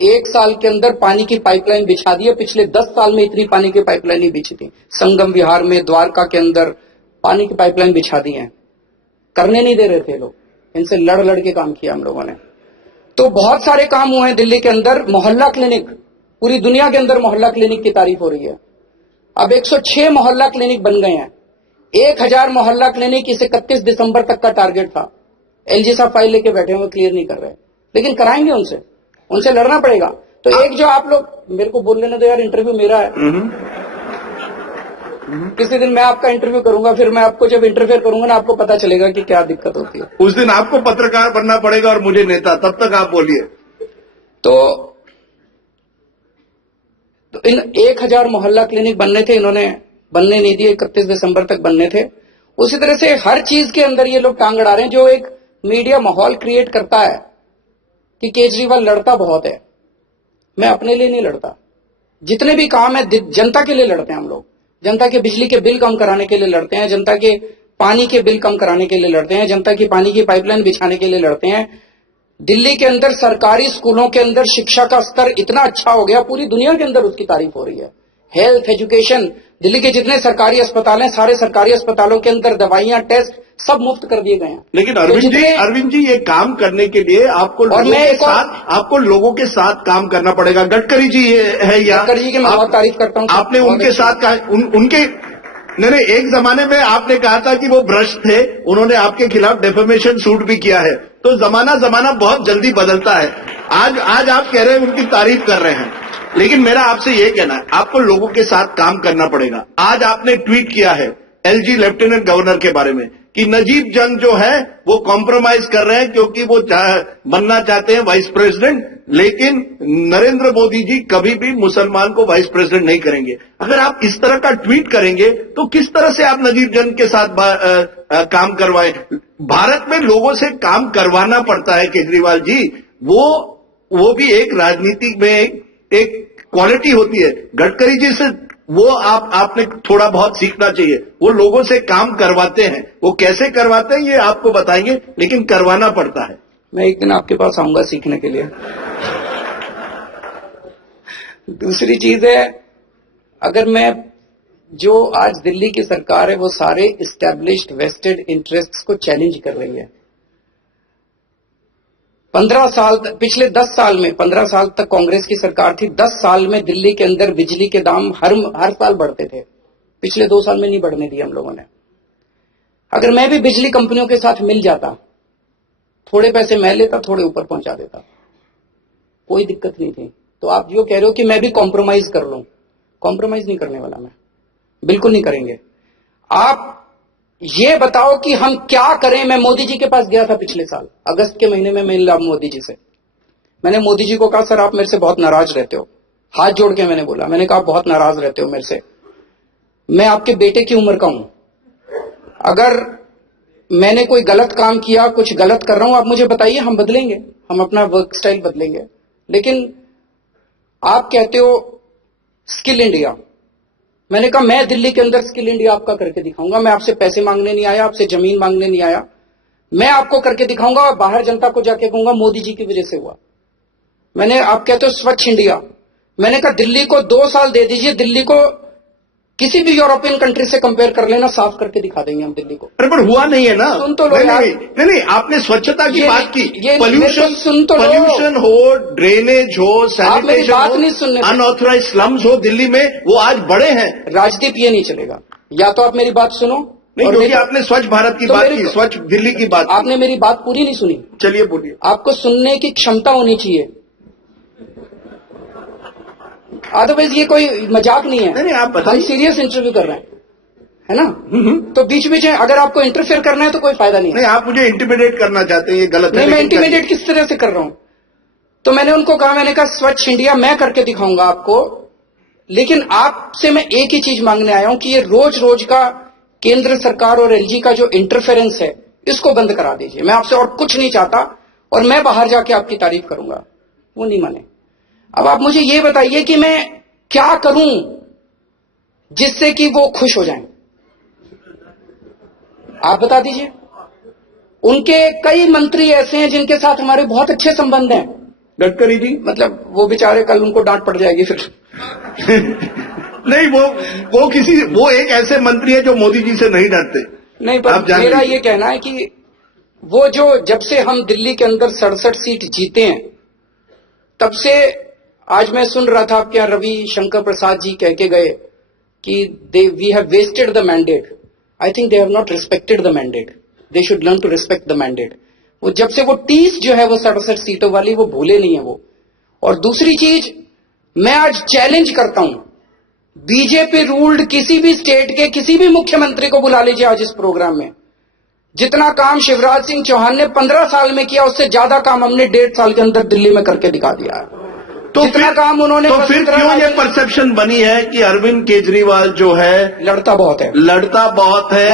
1 साल के अंदर पानी की पाइपलाइन बिछा दी है। पिछले 10 साल में इतनी पानी की पाइपलाइन नहीं बिछी थी। संगम विहार में, द्वारका के अंदर पानी की पाइपलाइन बिछा दी है। करने नहीं दे रहे थे लोग। इनसे लड़ के काम किया हम लोगों ने। तो बहुत सारे काम हुए हैं दिल्ली के अंदर। मोहल्ला क्लिनिक, पूरी दुनिया के अंदर मोहल्ला क्लिनिक की तारीफ हो रही है। अब 106 मोहल्ला क्लिनिक बन गए हैं। 1000 मोहल्ला क्लिनिक इस 31 दिसंबर तक का टारगेट था। एलजी साहब फाइल लेके बैठे हुए, क्लियर नहीं कर रहे, लेकिन कराएंगे उनसे लड़ना पड़ेगा। तो एक जो आप लोग मेरे को बोल लेने दो यार, इंटरव्यू मेरा है। किसी दिन मैं आपका इंटरव्यू करूंगा, फिर मैं आपको जब इंटरव्यू करूंगा ना, आपको पता चलेगा कि क्या दिक्कत होती है। उस दिन आपको पत्रकार बनना पड़ेगा और मुझे नेता, तब तक आप बोलिए। तो इन 1000 मोहल्ला क्लिनिक बनने थे, इन्होंने बनने नहीं दिए। 31 दिसंबर तक बनने थे। उसी तरह से हर चीज के अंदर ये लोग टांग अड़ा रहे हैं। जो एक मीडिया माहौल क्रिएट करता है कि केजरीवाल लड़ता बहुत है, मैं अपने लिए नहीं लड़ता। जितने भी काम है जनता के लिए लड़ते हैं हम लोग। जनता के बिजली के बिल कम कराने के लिए लड़ते हैं, जनता के पानी के बिल कम कराने के लिए लड़ते हैं, जनता की पानी की पाइपलाइन बिछाने के लिए लड़ते हैं। दिल्ली के अंदर सरकारी स्कूलों के अंदर शिक्षा का स्तर इतना अच्छा हो गया, पूरी दुनिया के अंदर उसकी तारीफ हो रही है। हेल्थ, एजुकेशन, दिल्ली के जितने सरकारी अस्पताल हैं, सारे सरकारी अस्पतालों के अंदर दवाइयां, टेस्ट सब मुफ्त कर दिए गए हैं। लेकिन अरविंद जी ये काम करने के लिए आपको लोगों के साथ काम करना पड़ेगा। गडकरी जी है या गडकरी जी की मैं बहुत तारीफ करता हूं। आपने उनके साथ उनके नहीं, एक जमाने में आपने कहा था कि वो भ्रष्ट थे, उन्होंने आपके खिलाफ डेफेमेशन सूट भी किया है। तो जमाना बहुत जल्दी बदलता है। आज आप कह रहे हैं उनकी तारीफ कर रहे हैं, लेकिन मेरा आपसे ये कहना है, आपको लोगों के साथ काम करना पड़ेगा। आज आपने ट्वीट किया है एलजी लेफ्टिनेंट गवर्नर के बारे में कि नजीब जंग जो है वो कॉम्प्रोमाइज कर रहे हैं क्योंकि वो बनना चाहते हैं वाइस प्रेसिडेंट, लेकिन नरेंद्र मोदी जी कभी भी मुसलमान को वाइस प्रेसिडेंट नहीं करेंगे। अगर आप इस तरह का ट्वीट करेंगे तो किस तरह से आप नजीब जंग के साथ काम करवाएं? भारत में लोगों से काम करवाना पड़ता है केजरीवाल जी। वो भी एक राजनीति में एक क्वालिटी होती है। गडकरी जी से वो आपने थोड़ा बहुत सीखना चाहिए। वो लोगों से काम करवाते हैं, वो कैसे करवाते हैं ये आपको बताएंगे, लेकिन करवाना पड़ता है। मैं एक दिन आपके पास आऊंगा सीखने के लिए। दूसरी चीज है, अगर मैं जो आज दिल्ली की सरकार है वो सारे इस्टेब्लिश्ड वेस्टेड इंटरेस्ट्स को चैलेंज कर रही है। 15 साल पिछले 10 साल में 15 साल तक कांग्रेस की सरकार थी। 10 साल में दिल्ली के अंदर बिजली के दाम हर साल बढ़ते थे। पिछले 2 साल में नहीं बढ़ने दिया हम लोगों ने। अगर मैं भी बिजली कंपनियों के साथ मिल जाता, थोड़े पैसे मैं लेता, थोड़े ऊपर पहुंचा देता, कोई दिक्कत नहीं थी। तो आप जो कह रहे हो कि मैं भी कॉम्प्रोमाइज कर लूं, कॉम्प्रोमाइज नहीं करने वाला मैं, बिल्कुल नहीं करेंगे। आप ये बताओ कि हम क्या करें। मैं मोदी जी के पास गया था पिछले साल अगस्त के महीने में, मिला मोदी जी से। मैंने मोदी जी को कहा, सर आप मेरे से बहुत नाराज रहते हो। हाथ जोड़ के मैंने बोला, मैंने कहा आप बहुत नाराज रहते हो मेरे से। मैं आपके बेटे की उम्र का हूं। अगर मैंने कोई गलत काम किया, कुछ गलत कर रहा हूं, आप मुझे बताइए, हम बदलेंगे, हम अपना वर्क स्टाइल बदलेंगे। लेकिन आप कहते हो स्किल इंडिया। मैंने कहा मैं दिल्ली के अंदर स्किल इंडिया आपका करके दिखाऊंगा। मैं आपसे पैसे मांगने नहीं आया, आपसे जमीन मांगने नहीं आया, मैं आपको करके दिखाऊंगा। और बाहर जनता को जाके कहूंगा मोदी जी की वजह से हुआ। मैंने, आप कहते हो स्वच्छ इंडिया, मैंने कहा दिल्ली को 2 साल दे दीजिए, दिल्ली को किसी भी यूरोपियन कंट्री से कंपेयर कर लेना, साफ करके दिखा देंगे हम दिल्ली को। अरे पर हुआ नहीं है ना। सुन तो लो यार। नहीं, आपने स्वच्छता की बात की, ये सुन तो लो। पॉल्यूशन हो, ड्रेनेज हो, सैनिटेशन बात नहीं सुनने हो, अनऑथराइज स्लम्स हो दिल्ली में, वो आज बड़े हैं। राजदीप ये नहीं चलेगा, या तो आप मेरी बात सुनो। नहीं, क्योंकि आपने स्वच्छ भारत की बात की, स्वच्छ दिल्ली की बात की। आपने मेरी बात पूरी नहीं सुनी। चलिए बोलिए। आपको सुनने की क्षमता होनी चाहिए, अदरवाइज ये कोई मजाक नहीं है। नहीं, आप बताइए। हम सीरियस इंटरव्यू कर रहे हैं, है ना। तो बीच बीच में अगर आपको इंटरफेयर करना है तो कोई फायदा नहीं है। नहीं, आप मुझे इंटिमिडेट करना चाहते हैं, ये गलत है। नहीं, मैं इंटिमिडेट किस तरह से कर रहा हूं? तो मैंने उनको कहा, मैंने कहा स्वच्छ इंडिया मैं करके दिखाऊंगा आपको, लेकिन आपसे मैं एक ही चीज मांगने आया हूं कि ये रोज रोज का केंद्र सरकार और एलजी का जो इंटरफेरेंस है, इसको बंद करा दीजिए। मैं आपसे और कुछ नहीं चाहता, और मैं बाहर जाके आपकी तारीफ करूंगा। वो नहीं माने। अब आप मुझे ये बताइए कि मैं क्या करूं जिससे कि वो खुश हो जाएं? आप बता दीजिए। उनके कई मंत्री ऐसे हैं जिनके साथ हमारे बहुत अच्छे संबंध हैं। गडकरी जी, मतलब वो बेचारे कल उनको डांट पड़ जाएगी फिर। नहीं, वो एक ऐसे मंत्री है जो मोदी जी से नहीं डरते। नहीं, पर मेरा ये कहना है कि वो जो जब से हम दिल्ली के अंदर 67 सीट जीते हैं, तब से आज मैं सुन रहा था आपके यहाँ रवि शंकर प्रसाद जी कह के गए कि we have wasted the mandate. I think they have not respected the mandate, they should learn to respect the mandate. वो जब से वो 30 जो है वो 67 सीटों वाली वो भूले नहीं है वो। और दूसरी चीज, मैं आज चैलेंज करता हूं, बीजेपी रूल्ड किसी भी स्टेट के किसी भी मुख्यमंत्री को बुला लीजिए आज इस प्रोग्राम में। जितना काम शिवराज सिंह चौहान ने 15 साल में किया, उससे ज्यादा काम हमने 1.5 साल के अंदर दिल्ली में करके दिखा दिया है। तो जितना काम उन्होंने, तो फिर क्यों ये परसेप्शन बनी है कि अरविंद केजरीवाल जो है लड़ता बहुत है,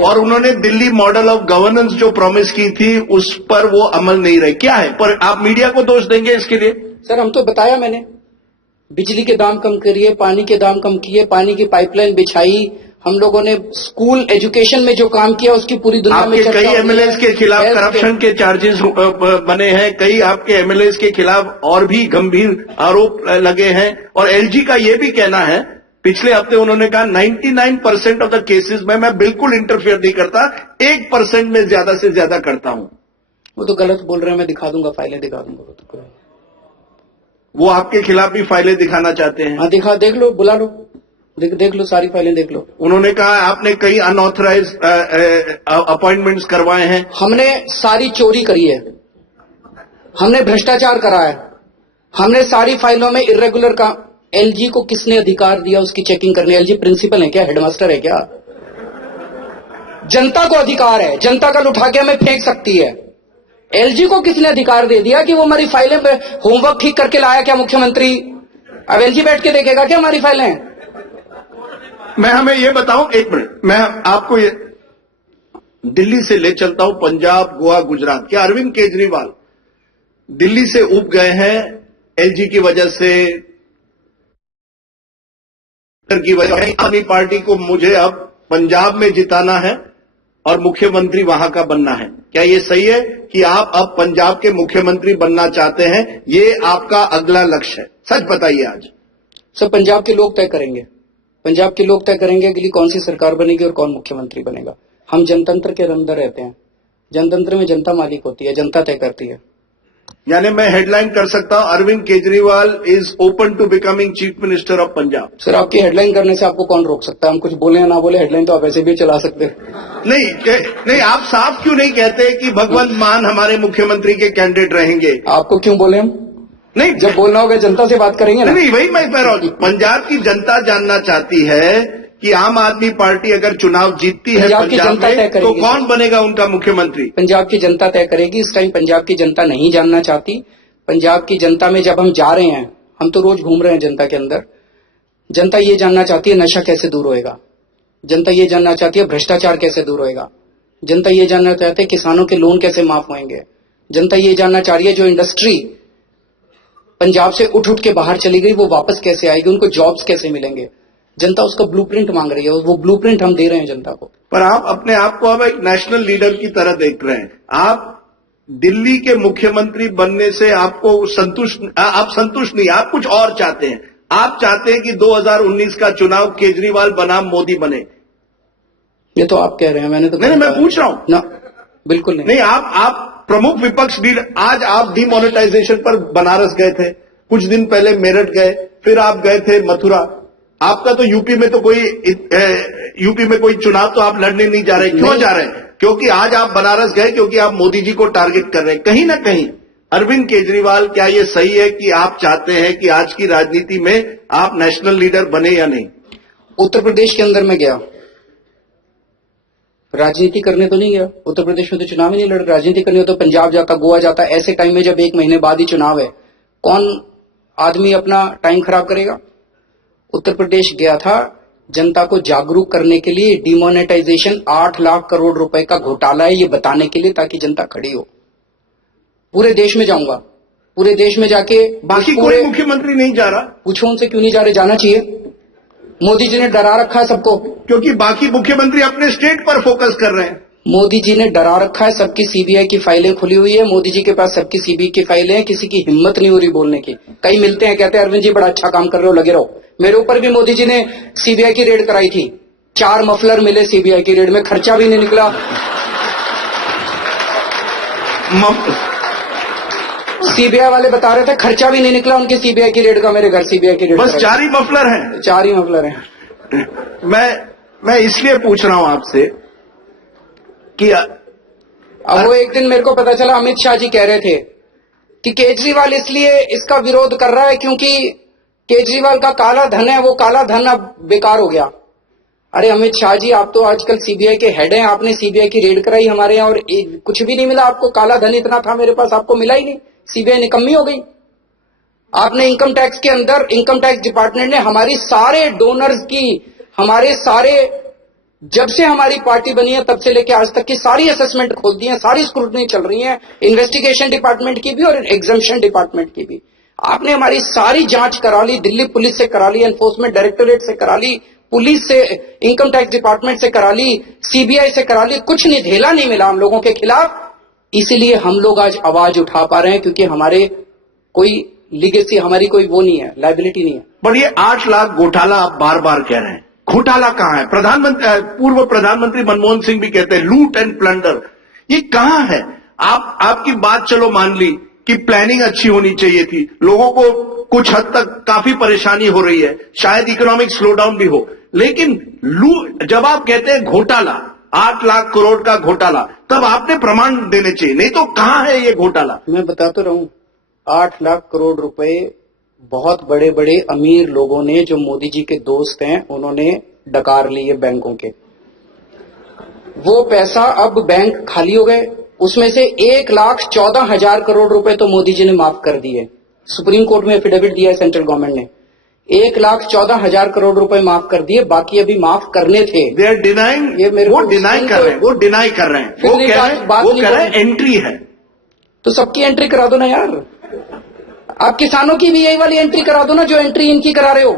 और उन्होंने दिल्ली मॉडल ऑफ गवर्नेंस जो प्रॉमिस की थी उस पर वो अमल नहीं रहे? क्या है? पर आप मीडिया को दोष देंगे इसके लिए? सर, हम तो बताया मैंने, बिजली के दाम कम करिए, पानी के दाम कम किए, पानी की पाइपलाइन बिछाई, हम लोगों ने स्कूल एजुकेशन में जो काम किया उसकी पूरी दुनिया में कई एमएलए के खिलाफ करप्शन के चार्जेस बने हैं, कई आपके एमएलए के खिलाफ और भी गंभीर आरोप लगे हैं। और एलजी का ये भी कहना है, पिछले हफ्ते उन्होंने कहा 99% ऑफ द केसेस में मैं बिल्कुल इंटरफेयर नहीं करता, 1% में ज्यादा से ज्यादा करता हूं। वो तो गलत बोल रहे हैं, मैं दिखा दूंगा, फाइलें दिखा दूंगा। वो आपके खिलाफ भी फाइलें दिखाना चाहते हैं? हाँ, दिखा, देख लो, बुला लो, देख लो, सारी फाइलें देख लो। उन्होंने कहा आपने कई अनऑथराइज अपॉइंटमेंट्स करवाए हैं। हमने सारी चोरी करी है, हमने भ्रष्टाचार करा है, हमने सारी फाइलों में इर्रेगुलर का। एलजी को किसने अधिकार दिया उसकी चेकिंग करने? एलजी प्रिंसिपल है क्या? हेडमास्टर है क्या? जनता को अधिकार है, जनता कल उठा के हमें फेंक सकती है। एलजी को किसने अधिकार दे दिया कि वो हमारी फाइलें होमवर्क ठीक करके लाया क्या मुख्यमंत्री? अब एलजी बैठ के देखेगा क्या हमारी फाइलें? मैं हमें ये बताऊं, एक मिनट, मैं आपको ये दिल्ली से ले चलता हूं, पंजाब, गोवा, गुजरात। क्या अरविंद केजरीवाल दिल्ली से उब गए हैं एलजी की वजह से, की वजह से? आदमी पार्टी को मुझे अब पंजाब में जिताना है और मुख्यमंत्री वहां का बनना है। क्या ये सही है कि आप अब पंजाब के मुख्यमंत्री बनना चाहते हैं? ये आपका अगला लक्ष्य है? सच बताइए आज। सर, पंजाब के लोग तय करेंगे, पंजाब के लोग तय करेंगे अगली कौन सी सरकार बनेगी और कौन मुख्यमंत्री बनेगा। हम जनतंत्र के अंदर रहते हैं, जनतंत्र में जनता मालिक होती है, जनता तय करती है। यानी मैं हेडलाइन कर सकता हूं, Arvind Kejriwal is open to becoming chief minister of Punjab. Sir, आपकी हेडलाइन करने से आपको कौन रोक सकता है? हम कुछ बोले या ना बोले, हेडलाइन तो आप ऐसे भी चला सकते हैं। नहीं, आप साफ क्यों नहीं कहते कि भगवंत मान हमारे मुख्यमंत्री के कैंडिडेट रहेंगे? आपको क्यों बोले हम? नहीं, जब बोलना होगा जनता से बात करेंगे ना। नहीं, वही मैं कह रहा हूं, पंजाब की जनता जानना चाहती है कि आम आदमी पार्टी अगर चुनाव जीतती है पंजाब में तो कौन बनेगा उनका मुख्यमंत्री? पंजाब की जनता तय करेगी। इस टाइम पंजाब की जनता नहीं जानना चाहती। पंजाब की जनता में जब हम जा रहे हैं, हम तो रोज घूम रहे हैं जनता के अंदर, जनता ये जानना चाहती है नशा कैसे दूर होएगा, जनता ये जानना चाहती है भ्रष्टाचार कैसे दूर होएगा, जनता ये जानना चाहती है किसानों के लोन कैसे माफ होंगे, जनता ये जानना चाह रही है जो इंडस्ट्री पंजाब से उठ के बाहर चली गई वो वापस कैसे आएगी, उनको जॉब्स कैसे मिलेंगे। जनता उसका ब्लूप्रिंट मांग रही है और वो ब्लूप्रिंट हम दे रहे हैं जनता को। पर आप अपने आप को अब एक नेशनल लीडर की तरह देख रहे हैं। आप दिल्ली के मुख्यमंत्री बनने से आपको संतुष्ट नहीं, आप कुछ और चाहते हैं। आप चाहते हैं कि 2019 का चुनाव केजरीवाल बनाम मोदी बने? ये तो आप कह रहे हैं, मैंने तो नहीं, मैं पूछ रहा हूं ना, बिल्कुल नहीं। नहीं, आप प्रमुख विपक्ष लीडर, आज आप डिमोनेटाइजेशन पर बनारस गए थे, कुछ दिन पहले मेरठ गए, फिर आप गए थे मथुरा। आपका तो यूपी में कोई चुनाव तो आप लड़ने नहीं जा रहे। क्यों जा रहे हैं? क्योंकि आज आप बनारस गए, क्योंकि आप मोदी जी को टारगेट कर रहे हैं। कहीं ना कहीं अरविंद केजरीवाल, क्या ये सही है कि आप चाहते हैं कि आज की राजनीति में आप नेशनल लीडर बने या नहीं? उत्तर प्रदेश के अंदर मैं गया, राजनीति करने तो नहीं गया। उत्तर प्रदेश में तो चुनाव ही नहीं लड़, राजनीति करने हो तो पंजाब जाता, गोवा जाता। ऐसे टाइम में जब 1 महीने बाद ही चुनाव है, कौन आदमी अपना टाइम खराब करेगा? उत्तर प्रदेश गया था जनता को जागरूक करने के लिए। डिमोनेटाइजेशन 8 लाख करोड़ रुपए का घोटाला है ये बताने के लिए, ताकि जनता खड़ी हो। पूरे देश में जाऊंगा, पूरे देश में जाके बाकी कोई मुख्यमंत्री नहीं जा रहा? पूछो उनसे क्यों नहीं जा रहे, जाना चाहिए। मोदी जी ने डरा रखा है सबको, क्योंकि बाकी मुख्यमंत्री अपने स्टेट पर फोकस कर रहे हैं। मोदी जी ने डरा रखा है, सबकी सीबीआई की फाइलें खुली हुई है, मोदी जी के पास सबकी सीबीआई की फाइलें हैं, किसी की हिम्मत नहीं हो रही बोलने की। कई मिलते हैं, कहते हैं अरविंद जी बड़ा अच्छा काम कर रहे हो, लगे रहो। मेरे ऊपर भी मोदी जी ने सीबीआई की रेड कराई थी, 4 मफलर मिले सीबीआई की रेड में, खर्चा भी नहीं निकला। सीबीआई वाले बता रहे थे खर्चा भी नहीं निकला उनके सीबीआई की रेड का, मेरे घर सीबीआई की रेड। बस 4 ही मफलर हैं? 4 ही मफलर हैं। मैं इसलिए पूछ रहा हूं आपसे कि अब वो एक दिन मेरे को पता चला, अमित शाह जी कह रहे थे कि केजरीवाल इसलिए इसका विरोध कर रहा है क्योंकि केजरीवाल का काला धन है, वो काला धन अब बेकार हो गया। अरे अमित शाह जी, आप तो आजकल सीबीआई के हेड हैं, आपने सीबीआई की रेड कराई हमारे यहाँ और कुछ भी नहीं मिला आपको। काला धन इतना था मेरे पास, आपको मिला ही नहीं, सीबीआई निकम्मी हो गई। आपने इनकम टैक्स के अंदर, इनकम टैक्स डिपार्टमेंट ने हमारी सारे डोनर्स की, हमारे सारे, जब से हमारी पार्टी बनी है तब से लेकर आज तक की सारी असेसमेंट खोल दी है, सारी स्क्रूटनी चल रही है, इन्वेस्टिगेशन डिपार्टमेंट की भी और एग्जामिशन डिपार्टमेंट की भी। आपने हमारी सारी जांच करा ली, दिल्ली पुलिस से करा ली, एनफोर्समेंट डायरेक्टोरेट से करा ली, पुलिस से, इनकम टैक्स डिपार्टमेंट से करा ली, सीबीआई से करा ली, कुछ नहीं, ढेला नहीं मिला हम लोगों के खिलाफ। इसीलिए हम लोग आज आवाज उठा पा रहे हैं, क्योंकि हमारे कोई लीगेसी, हमारी कोई वो नहीं है, लायबिलिटी नहीं है। पर ये 8 लाख घोटाला आप बार बार कह रहे हैं, घोटाला कहां है? पूर्व प्रधानमंत्री मनमोहन सिंह भी कहते हैं लूट एंड प्लंडर, ये कहां है? आपकी बात चलो मान ली कि प्लानिंग अच्छी होनी चाहिए थी, लोगों को कुछ हद तक काफी परेशानी हो रही है, शायद इकोनॉमिक स्लोडाउन भी हो, लेकिन जब आप कहते हैं घोटाला, 8 लाख करोड़ का घोटाला, तब आपने प्रमाण देने चाहिए, नहीं तो कहां है ये घोटाला? मैं बता तो रहा हूं, 8 लाख करोड़ रुपए बहुत बड़े बड़े अमीर लोगों ने, जो मोदी जी के दोस्त हैं, उन्होंने डकार लिए बैंकों के। वो पैसा अब बैंक खाली हो गए, उसमें से 1,14,000 करोड़ रुपए तो मोदी जी ने माफ कर दिए। सुप्रीम कोर्ट में एफिडेविट दिया है सेंट्रल गवर्नमेंट ने, 1,14,000 करोड़ रुपए माफ कर दिए, बाकी अभी माफ करने थे। दे आर डिनाइंग, वो डिनाई कर रहे हैं, वो कह रहे हैं एंट्री है। तो सबकी एंट्री करा दो ना यार, आप किसानों की भी यही वाली एंट्री करा दो ना, जो एंट्री इनकी करा रहे हो।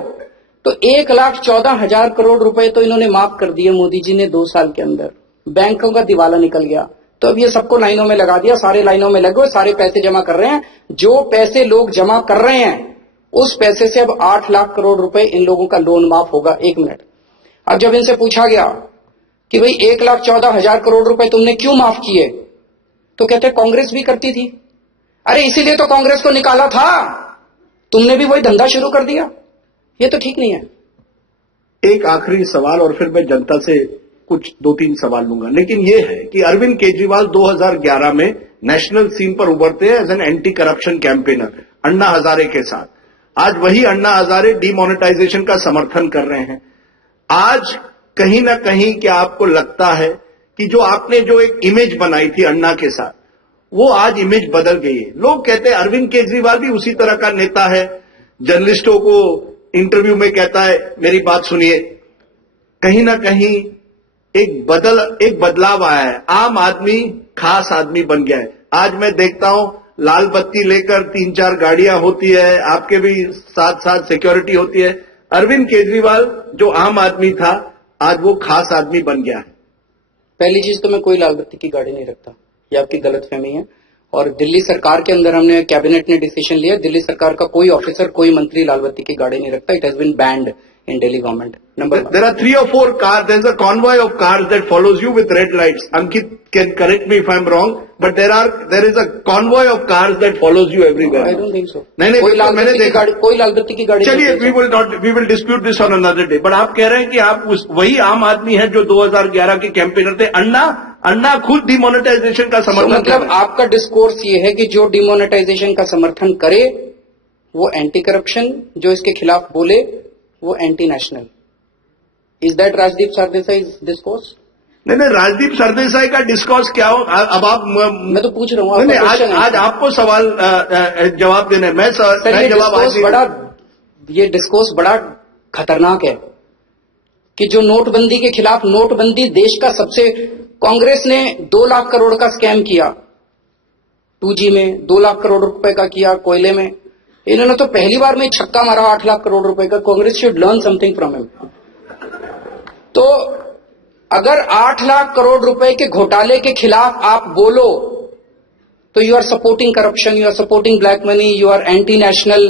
तो 1,14,000 करोड़ रुपए तो इन्होंने माफ कर दिए मोदी जी ने 2 साल के अंदर, बैंकों का दिवाला निकल गया। तो अब ये सबको लाइनों में लगा दिया, सारे लाइनों में लगे हुए, सारे पैसे जमा कर रहे हैं। जो पैसे लोग जमा कर रहे हैं उस पैसे से अब 8 लाख करोड़ रुपए इन लोगों का लोन माफ होगा। 1 मिनट, अब जब इनसे पूछा गया कि भाई 1,14,000 करोड़ रुपए तुमने क्यों माफ किए, तो कहते कांग्रेस भी करती थी। अरे इसीलिए तो कांग्रेस को निकाला था, तुमने भी वही धंधा शुरू कर दिया, ये तो ठीक नहीं है। एक आखिरी सवाल और फिर मैं जनता से कुछ 2-3 सवाल लूंगा, लेकिन यह है कि अरविंद केजरीवाल 2011 में नेशनल सीन पर उभरते हैं as an anti corruption campaigner Anna Hazare के साथ। आज वही अन्ना हजारे डिमोनेटाइजेशन का समर्थन कर रहे हैं। आज कहीं ना कहीं क्या आपको लगता है कि जो आपने जो एक इमेज बनाई थी अन्ना के साथ, वो आज इमेज बदल गई है? लोग कहते हैं अरविंद केजरीवाल भी उसी तरह का नेता है, जर्नलिस्टों को इंटरव्यू में कहता है मेरी बात सुनिए। कहीं ना कहीं एक बदलाव आया है, आम आदमी खास आदमी बन गया है। आज मैं देखता हूं लाल बत्ती लेकर 3-4 गाड़ियां होती है, आपके भी साथ साथ सिक्योरिटी होती है। अरविंद केजरीवाल जो आम आदमी था, आज वो खास आदमी बन गया है। पहली चीज तो मैं कोई लाल बत्ती की गाड़ी नहीं रखता, ये आपकी गलतफहमी है। और दिल्ली सरकार के अंदर हमने कैबिनेट ने डिसीजन लिया, दिल्ली सरकार का कोई ऑफिसर कोई मंत्री लाल बत्ती की गाड़ी नहीं रखता. It has been banned in Delhi government. Number one. There are 3 or 4 cars. There's a convoy of cars that follows you with red lights. Ankit can correct me if I'm wrong, but there is a convoy of cars that follows you everywhere. I don't think so. नहीं कोई लाल बत्ती की गाड़ी, कोई लाल बत्ती की गाड़ी. चलिए, we will dispute this on another day. But आप कह रहे हैं कि आप वही आम आदमी है जो 2011 के कैंपेनर थे. अन्ना खुद डिमोनेटाइजेशन का समर्थन. मतलब आपका डिस्कोर्स ये है कि जो डिमोनेटाइजेशन का समर्थन करे वो एंटी करप्शन, जो इसके खिलाफ बोले वो anti national. Is that Rajdeep Sardesai discourse? नहीं, राजदीप सरदेसाई का डिस्कोर्स क्या हो? अब आप मैं तो पूछ रहा हूँ. आज आपको सवाल जवाब देना है. मैं जवाब ये डिस्कोर्स बड़ा खतरनाक है कि जो नोटबंदी के खिलाफ, नोटबंदी देश का सबसे, कांग्रेस ने 2 लाख करोड़ का स्कैम किया 2G में, 2 लाख करोड़ रुपए का किया कोयले में. इन्होंने तो पहली बार में छक्का मारा 8 लाख करोड़ रुपए का. Congress should learn something from him. तो अगर 8 लाख करोड़ रुपए के घोटाले के खिलाफ आप बोलो तो you are supporting corruption, you are supporting black money, you are anti national.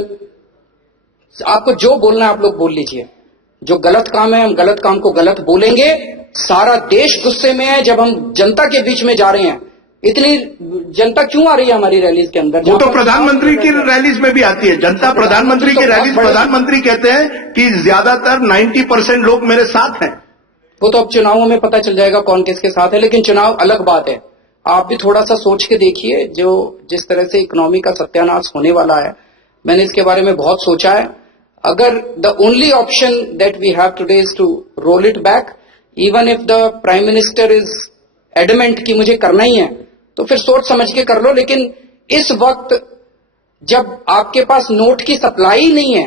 आपको जो बोलना है आप लोग बोल लीजिए. जो गलत काम है हम गलत काम को गलत बोलेंगे. सारा देश गुस्से में है जब हम जनता के बीच में जा रहे हैं. इतनी जनता क्यों आ रही है हमारी रैलीज के अंदर? वो तो प्रधानमंत्री की रैलीज में भी आती है जनता. प्रधानमंत्री की रैलीज, प्रधानमंत्री कहते हैं कि ज्यादातर 90% लोग मेरे साथ हैं. वो तो अब चुनावों में पता चल जाएगा कौन किसके साथ है. लेकिन चुनाव अलग बात है. आप भी थोड़ा सा सोच के देखिए, जो जिस तरह से इकोनॉमी का सत्यानाश होने वाला है. मैंने इसके बारे में बहुत सोचा है. अगर the only option that we have today is to roll it back, even if the prime minister is adamant कि मुझे करना ही है, तो फिर सोच समझ के कर लो. लेकिन इस वक्त जब आपके पास नोट की सप्लाई नहीं है,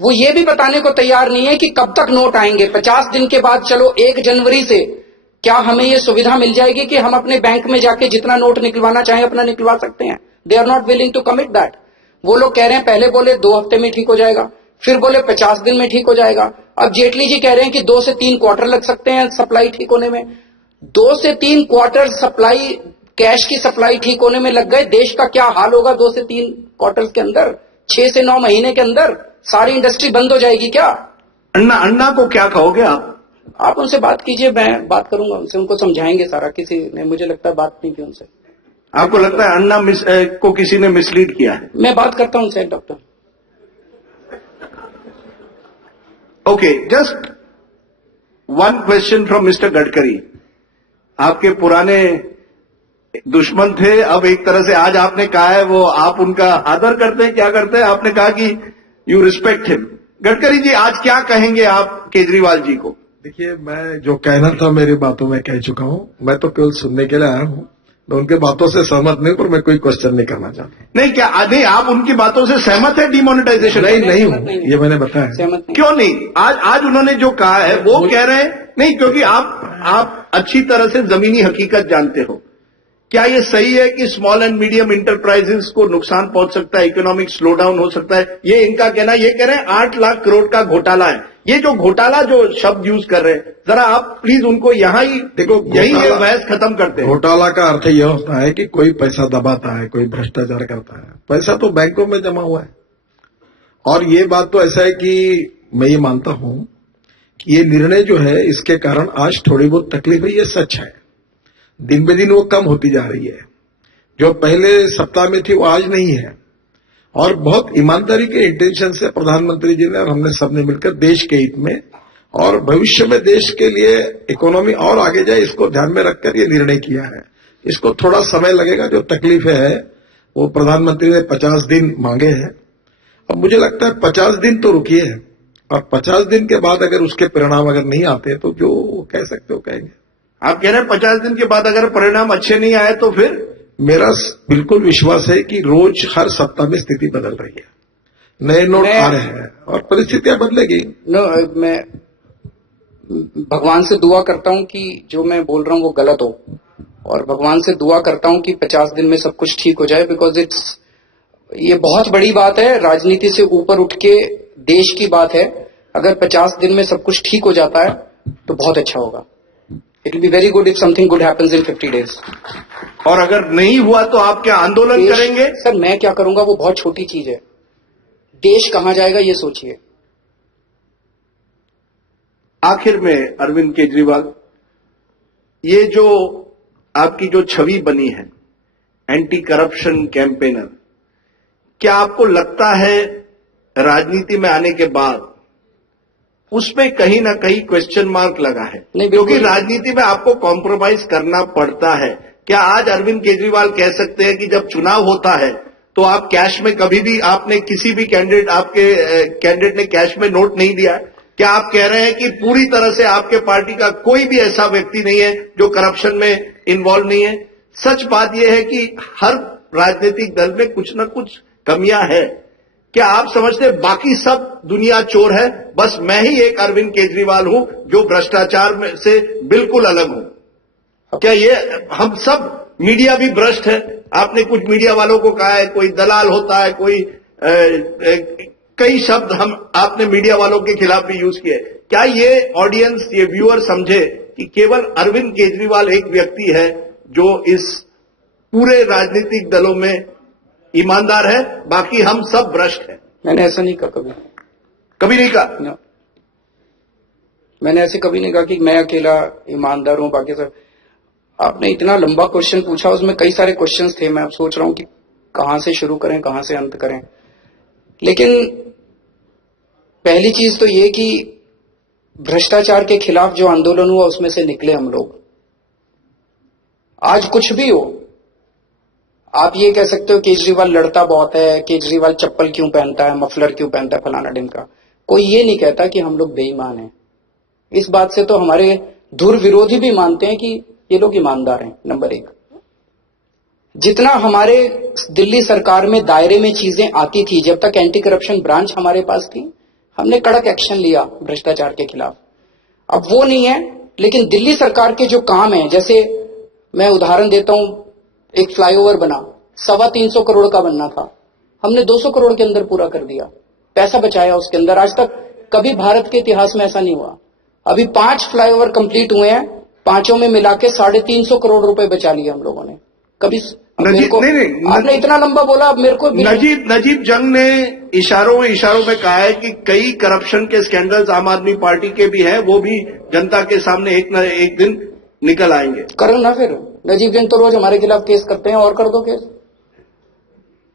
वो ये भी बताने को तैयार नहीं है कि कब तक नोट आएंगे. 50 दिन के बाद, चलो 1 जनवरी से क्या हमें ये सुविधा मिल जाएगी कि हम अपने बैंक में जाके जितना नोट निकलवाना चाहें अपना निकलवा सकते हैं? They are not willing to commit that. वो लोग कह रहे हैं, पहले बोले 2 हफ्ते में ठीक हो जाएगा, फिर बोले 50 दिन में ठीक हो जाएगा. अब जेटली जी कह रहे हैं कि 2 से 3 क्वार्टर लग सकते हैं सप्लाई ठीक होने में. 2 से 3 क्वार्टर सप्लाई, कैश की सप्लाई ठीक होने में लग गए. देश का क्या हाल होगा 2 से 3 क्वार्टर्स के अंदर? 6 से 9 महीने के अंदर सारी इंडस्ट्री बंद हो जाएगी क्या? अन्ना को क्या कहोगे आप उनसे बात कीजिए. मैं बात करूंगा उनसे, उनको समझाएंगे सारा. किसी ने, मुझे लगता है, बात नहीं की उनसे. आपको लगता है अन्ना को किसी ने मिसलीड किया है? मैं बात करता हूं उनसे. Doctor, okay, just one question from mister Gadkari. आपके पुराने दुश्मन थे, अब एक तरह से आज आपने कहा है वो आप उनका आदर करते हैं. क्या करते हैं? आपने कहा कि you respect him. Gadkari ji, आज क्या कहेंगे आप केजरीवाल जी को? देखिए, मैं जो कहना था मेरी बातों में कह चुका हूं. मैं तो केवल सुनने के लिए आया हूं. मैं उनके बातों से सहमत नहीं, पर मैं कोई क्वेश्चन नहीं करना चाहता. नहीं, क्या नहीं आप उनकी बातों से सहमत है डिमोनेटाइजेशन? नहीं हूं, ये मैंने बताया. सहमत नहीं. क्यों नहीं? आज उन्होंने जो कहा है वो कह रहे हैं नहीं, क्योंकि आप अच्छी तरह से जमीनी हकीकत जानते हो. क्या ये सही है कि स्मॉल एंड मीडियम इंटरप्राइजेस को नुकसान पहुंच सकता है, इकोनॉमिक स्लो डाउन हो सकता है? ये इनका कहना. ये कह रहे हैं 8 लाख करोड़ का घोटाला है. ये जो घोटाला जो शब्द यूज कर रहे हैं, जरा आप प्लीज उनको यहां ही देखो, यही बहस खत्म करते हैं. घोटाला का अर्थ यह होता है कि कोई पैसा दबाता है, कोई भ्रष्टाचार करता है. पैसा तो बैंकों में जमा हुआ है. और ये बात तो ऐसा है कि मैं ये मानता हूं कि ये निर्णय जो है, इसके कारण आज थोड़ी बहुत तकलीफ है, ये सच है. दिन ब दिन वो कम होती जा रही है. जो पहले सप्ताह में थी वो आज नहीं है. और बहुत ईमानदारी के इंटेंशन से प्रधानमंत्री जी ने और हमने सबने मिलकर देश के हित में और भविष्य में देश के लिए इकोनॉमी और आगे जाए, इसको ध्यान में रखकर ये निर्णय किया है. इसको थोड़ा समय लगेगा. जो तकलीफें है वो प्रधानमंत्री ने 50 दिन मांगे हैं. अब मुझे लगता है 50 दिन तो रुकिए, और 50 दिन के बाद अगर उसके परिणाम अगर नहीं आते तो जो कह सकते हो कहेंगे. आप कह रहे हैं 50 दिन के बाद अगर परिणाम अच्छे नहीं आए तो फिर? मेरा बिल्कुल विश्वास है कि रोज हर सप्ताह में स्थिति बदल रही है. नए नोट आ रहे हैं और परिस्थितियां बदलेगी. मैं भगवान से दुआ करता हूं कि जो मैं बोल रहा हूं वो गलत हो, और भगवान से दुआ करता हूं कि 50 दिन में सब कुछ ठीक हो जाए. बिकॉज ये बहुत बड़ी बात है, राजनीति से ऊपर उठ के देश की बात है. अगर 50 दिन में सब कुछ ठीक हो जाता है तो बहुत अच्छा होगा. It will be very good if something good happens in 50 days. और अगर नहीं हुआ तो आप क्या आंदोलन करेंगे? सर मैं क्या करूंगा वो बहुत छोटी चीज है, देश कहां जाएगा ये सोचिए। आखिर में अरविंद केजरीवाल, ये जो आपकी जो छवि बनी है एंटी करप्शन कैंपेनर, क्या आपको लगता है राजनीति में आने के बाद उसमें कहीं ना कहीं क्वेश्चन मार्क लगा है? नहीं, क्योंकि राजनीति में आपको कॉम्प्रोमाइज करना पड़ता है। क्या आज अरविंद केजरीवाल कह सकते हैं कि जब चुनाव होता है तो आप कैश में कभी भी आपने किसी भी कैंडिडेट आपके कैंडिडेट ने कैश में नोट नहीं दिया? क्या आप कह रहे हैं कि पूरी तरह से आपके पार्टी का कोई भी ऐसा व्यक्ति नहीं है जो करप्शन में इन्वॉल्व नहीं है? सच बात यह है कि हर राजनीतिक दल में कुछ न कुछ कमियां है। क्या आप समझते हैं बाकी सब दुनिया चोर है, बस मैं ही एक अरविंद केजरीवाल हूं जो भ्रष्टाचार में से बिल्कुल अलग हूं? क्या ये हम सब, मीडिया भी भ्रष्ट है? आपने कुछ मीडिया वालों को कहा है कोई दलाल होता है, कोई कई शब्द आपने मीडिया वालों के खिलाफ भी यूज किए। क्या ये ऑडियंस, ये व्यूअर समझे कि केवल अरविंद केजरीवाल एक व्यक्ति है जो इस पूरे राजनीतिक दलों में ईमानदार है, बाकी हम सब भ्रष्ट हैं? मैंने ऐसा नहीं कहा कभी नहीं कहा। No. मैंने ऐसे कभी नहीं कहा कि मैं अकेला ईमानदार हूं, बाकी सब। आपने इतना लंबा क्वेश्चन पूछा, उसमें कई सारे क्वेश्चंस थे। मैं अब सोच रहा हूं कि कहां से शुरू करें, कहां से अंत करें। लेकिन पहली चीज तो ये कि भ्रष्टाचार के खिलाफ जो आंदोलन हुआ उसमें से निकले हम लोग। आज कुछ भी हो, आप ये कह सकते हो केजरीवाल लड़ता बहुत है, केजरीवाल चप्पल क्यों पहनता है, मफलर क्यों पहनता है, फलाना ढिमका। कोई ये नहीं कहता कि हम लोग बेईमान हैं। इस बात से तो हमारे धुर विरोधी भी मानते हैं कि ये लोग ईमानदार हैं। नंबर एक, जितना हमारे दिल्ली सरकार में दायरे में चीजें आती थी, जब तक एंटी करप्शन ब्रांच हमारे पास थी, हमने कड़क एक्शन लिया भ्रष्टाचार के खिलाफ। अब वो नहीं है, लेकिन दिल्ली सरकार के जो काम है, जैसे मैं उदाहरण देता हूं, एक फ्लाईओवर बना, 325 करोड़ का बनना था, हमने 200 करोड़ के अंदर पूरा कर दिया, पैसा बचाया उसके अंदर। आज तक कभी भारत के इतिहास में ऐसा नहीं हुआ। अभी 5 फ्लाईओवर कंप्लीट हुए हैं, पांचों में मिला के 350 करोड़ रुपए बचा लिए हम लोगों ने। कभी मेरे को आपने इतना लंबा बोला, अब मेरे को नजीब जंग ने इशारों में कहा है कि कई करप्शन के स्कैंडल्स आम आदमी पार्टी के भी हैं, वो भी जनता के सामने एक न एक दिन निकल आएंगे। करो ना फिर, नजीब जंग तो रोज हमारे खिलाफ केस करते हैं, और कर दो केस।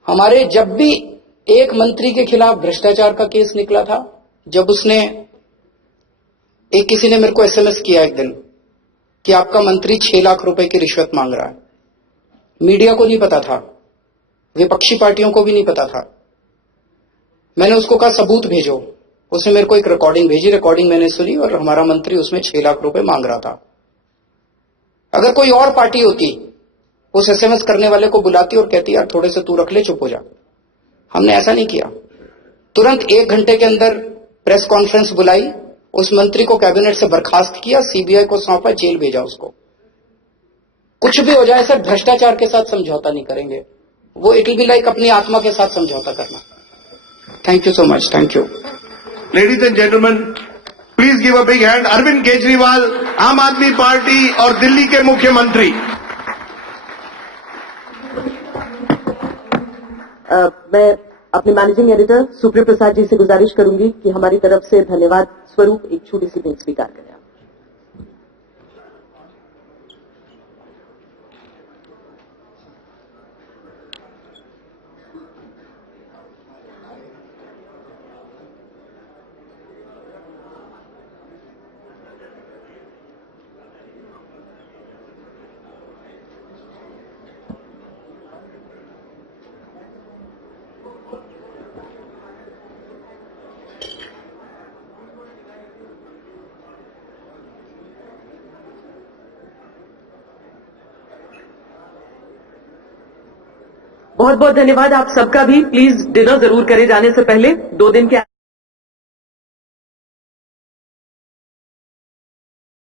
हमारे जब भी एक मंत्री के खिलाफ भ्रष्टाचार का केस निकला था, जब उसने किसी ने मेरे को एसएमएस किया एक दिन कि आपका मंत्री 6 लाख रुपए की रिश्वत मांग रहा है। मीडिया को नहीं पता था, विपक्षी पार्टियों को भी नहीं पता था। मैंने उसको कहा सबूत भेजो, उसने मेरे को एक रिकॉर्डिंग भेजी, रिकॉर्डिंग मैंने सुनी और हमारा मंत्री उसमें 6 लाख रुपए मांग रहा था। अगर कोई और पार्टी होती, उस एसएमएस करने वाले को बुलाती और कहती यार थोड़े से तू रख ले, चुप हो जा। हमने ऐसा नहीं किया। तुरंत 1 घंटे के अंदर प्रेस कॉन्फ्रेंस बुलाई, उस मंत्री को कैबिनेट से बर्खास्त किया, सीबीआई को सौंपा, जेल भेजा उसको। कुछ भी हो जाए सर, भ्रष्टाचार के साथ समझौता नहीं करेंगे। वो इट विल बी लाइक अपनी आत्मा के साथ समझौता करना। Thank you so much, thank you. Ladies and gentleman, please give a big hand Arvind Kejriwal, Aam Aadmi Party और दिल्ली के मुख्यमंत्री। मैं अपने मैनेजिंग एडिटर सुप्रिया प्रसाद जी से गुजारिश करूंगी कि हमारी तरफ से धन्यवाद स्वरूप एक छोटी सी भेंट स्वीकार करें। बहुत बहुत धन्यवाद आप सबका भी। प्लीज डिनर जरूर करें जाने से पहले। 2 दिन के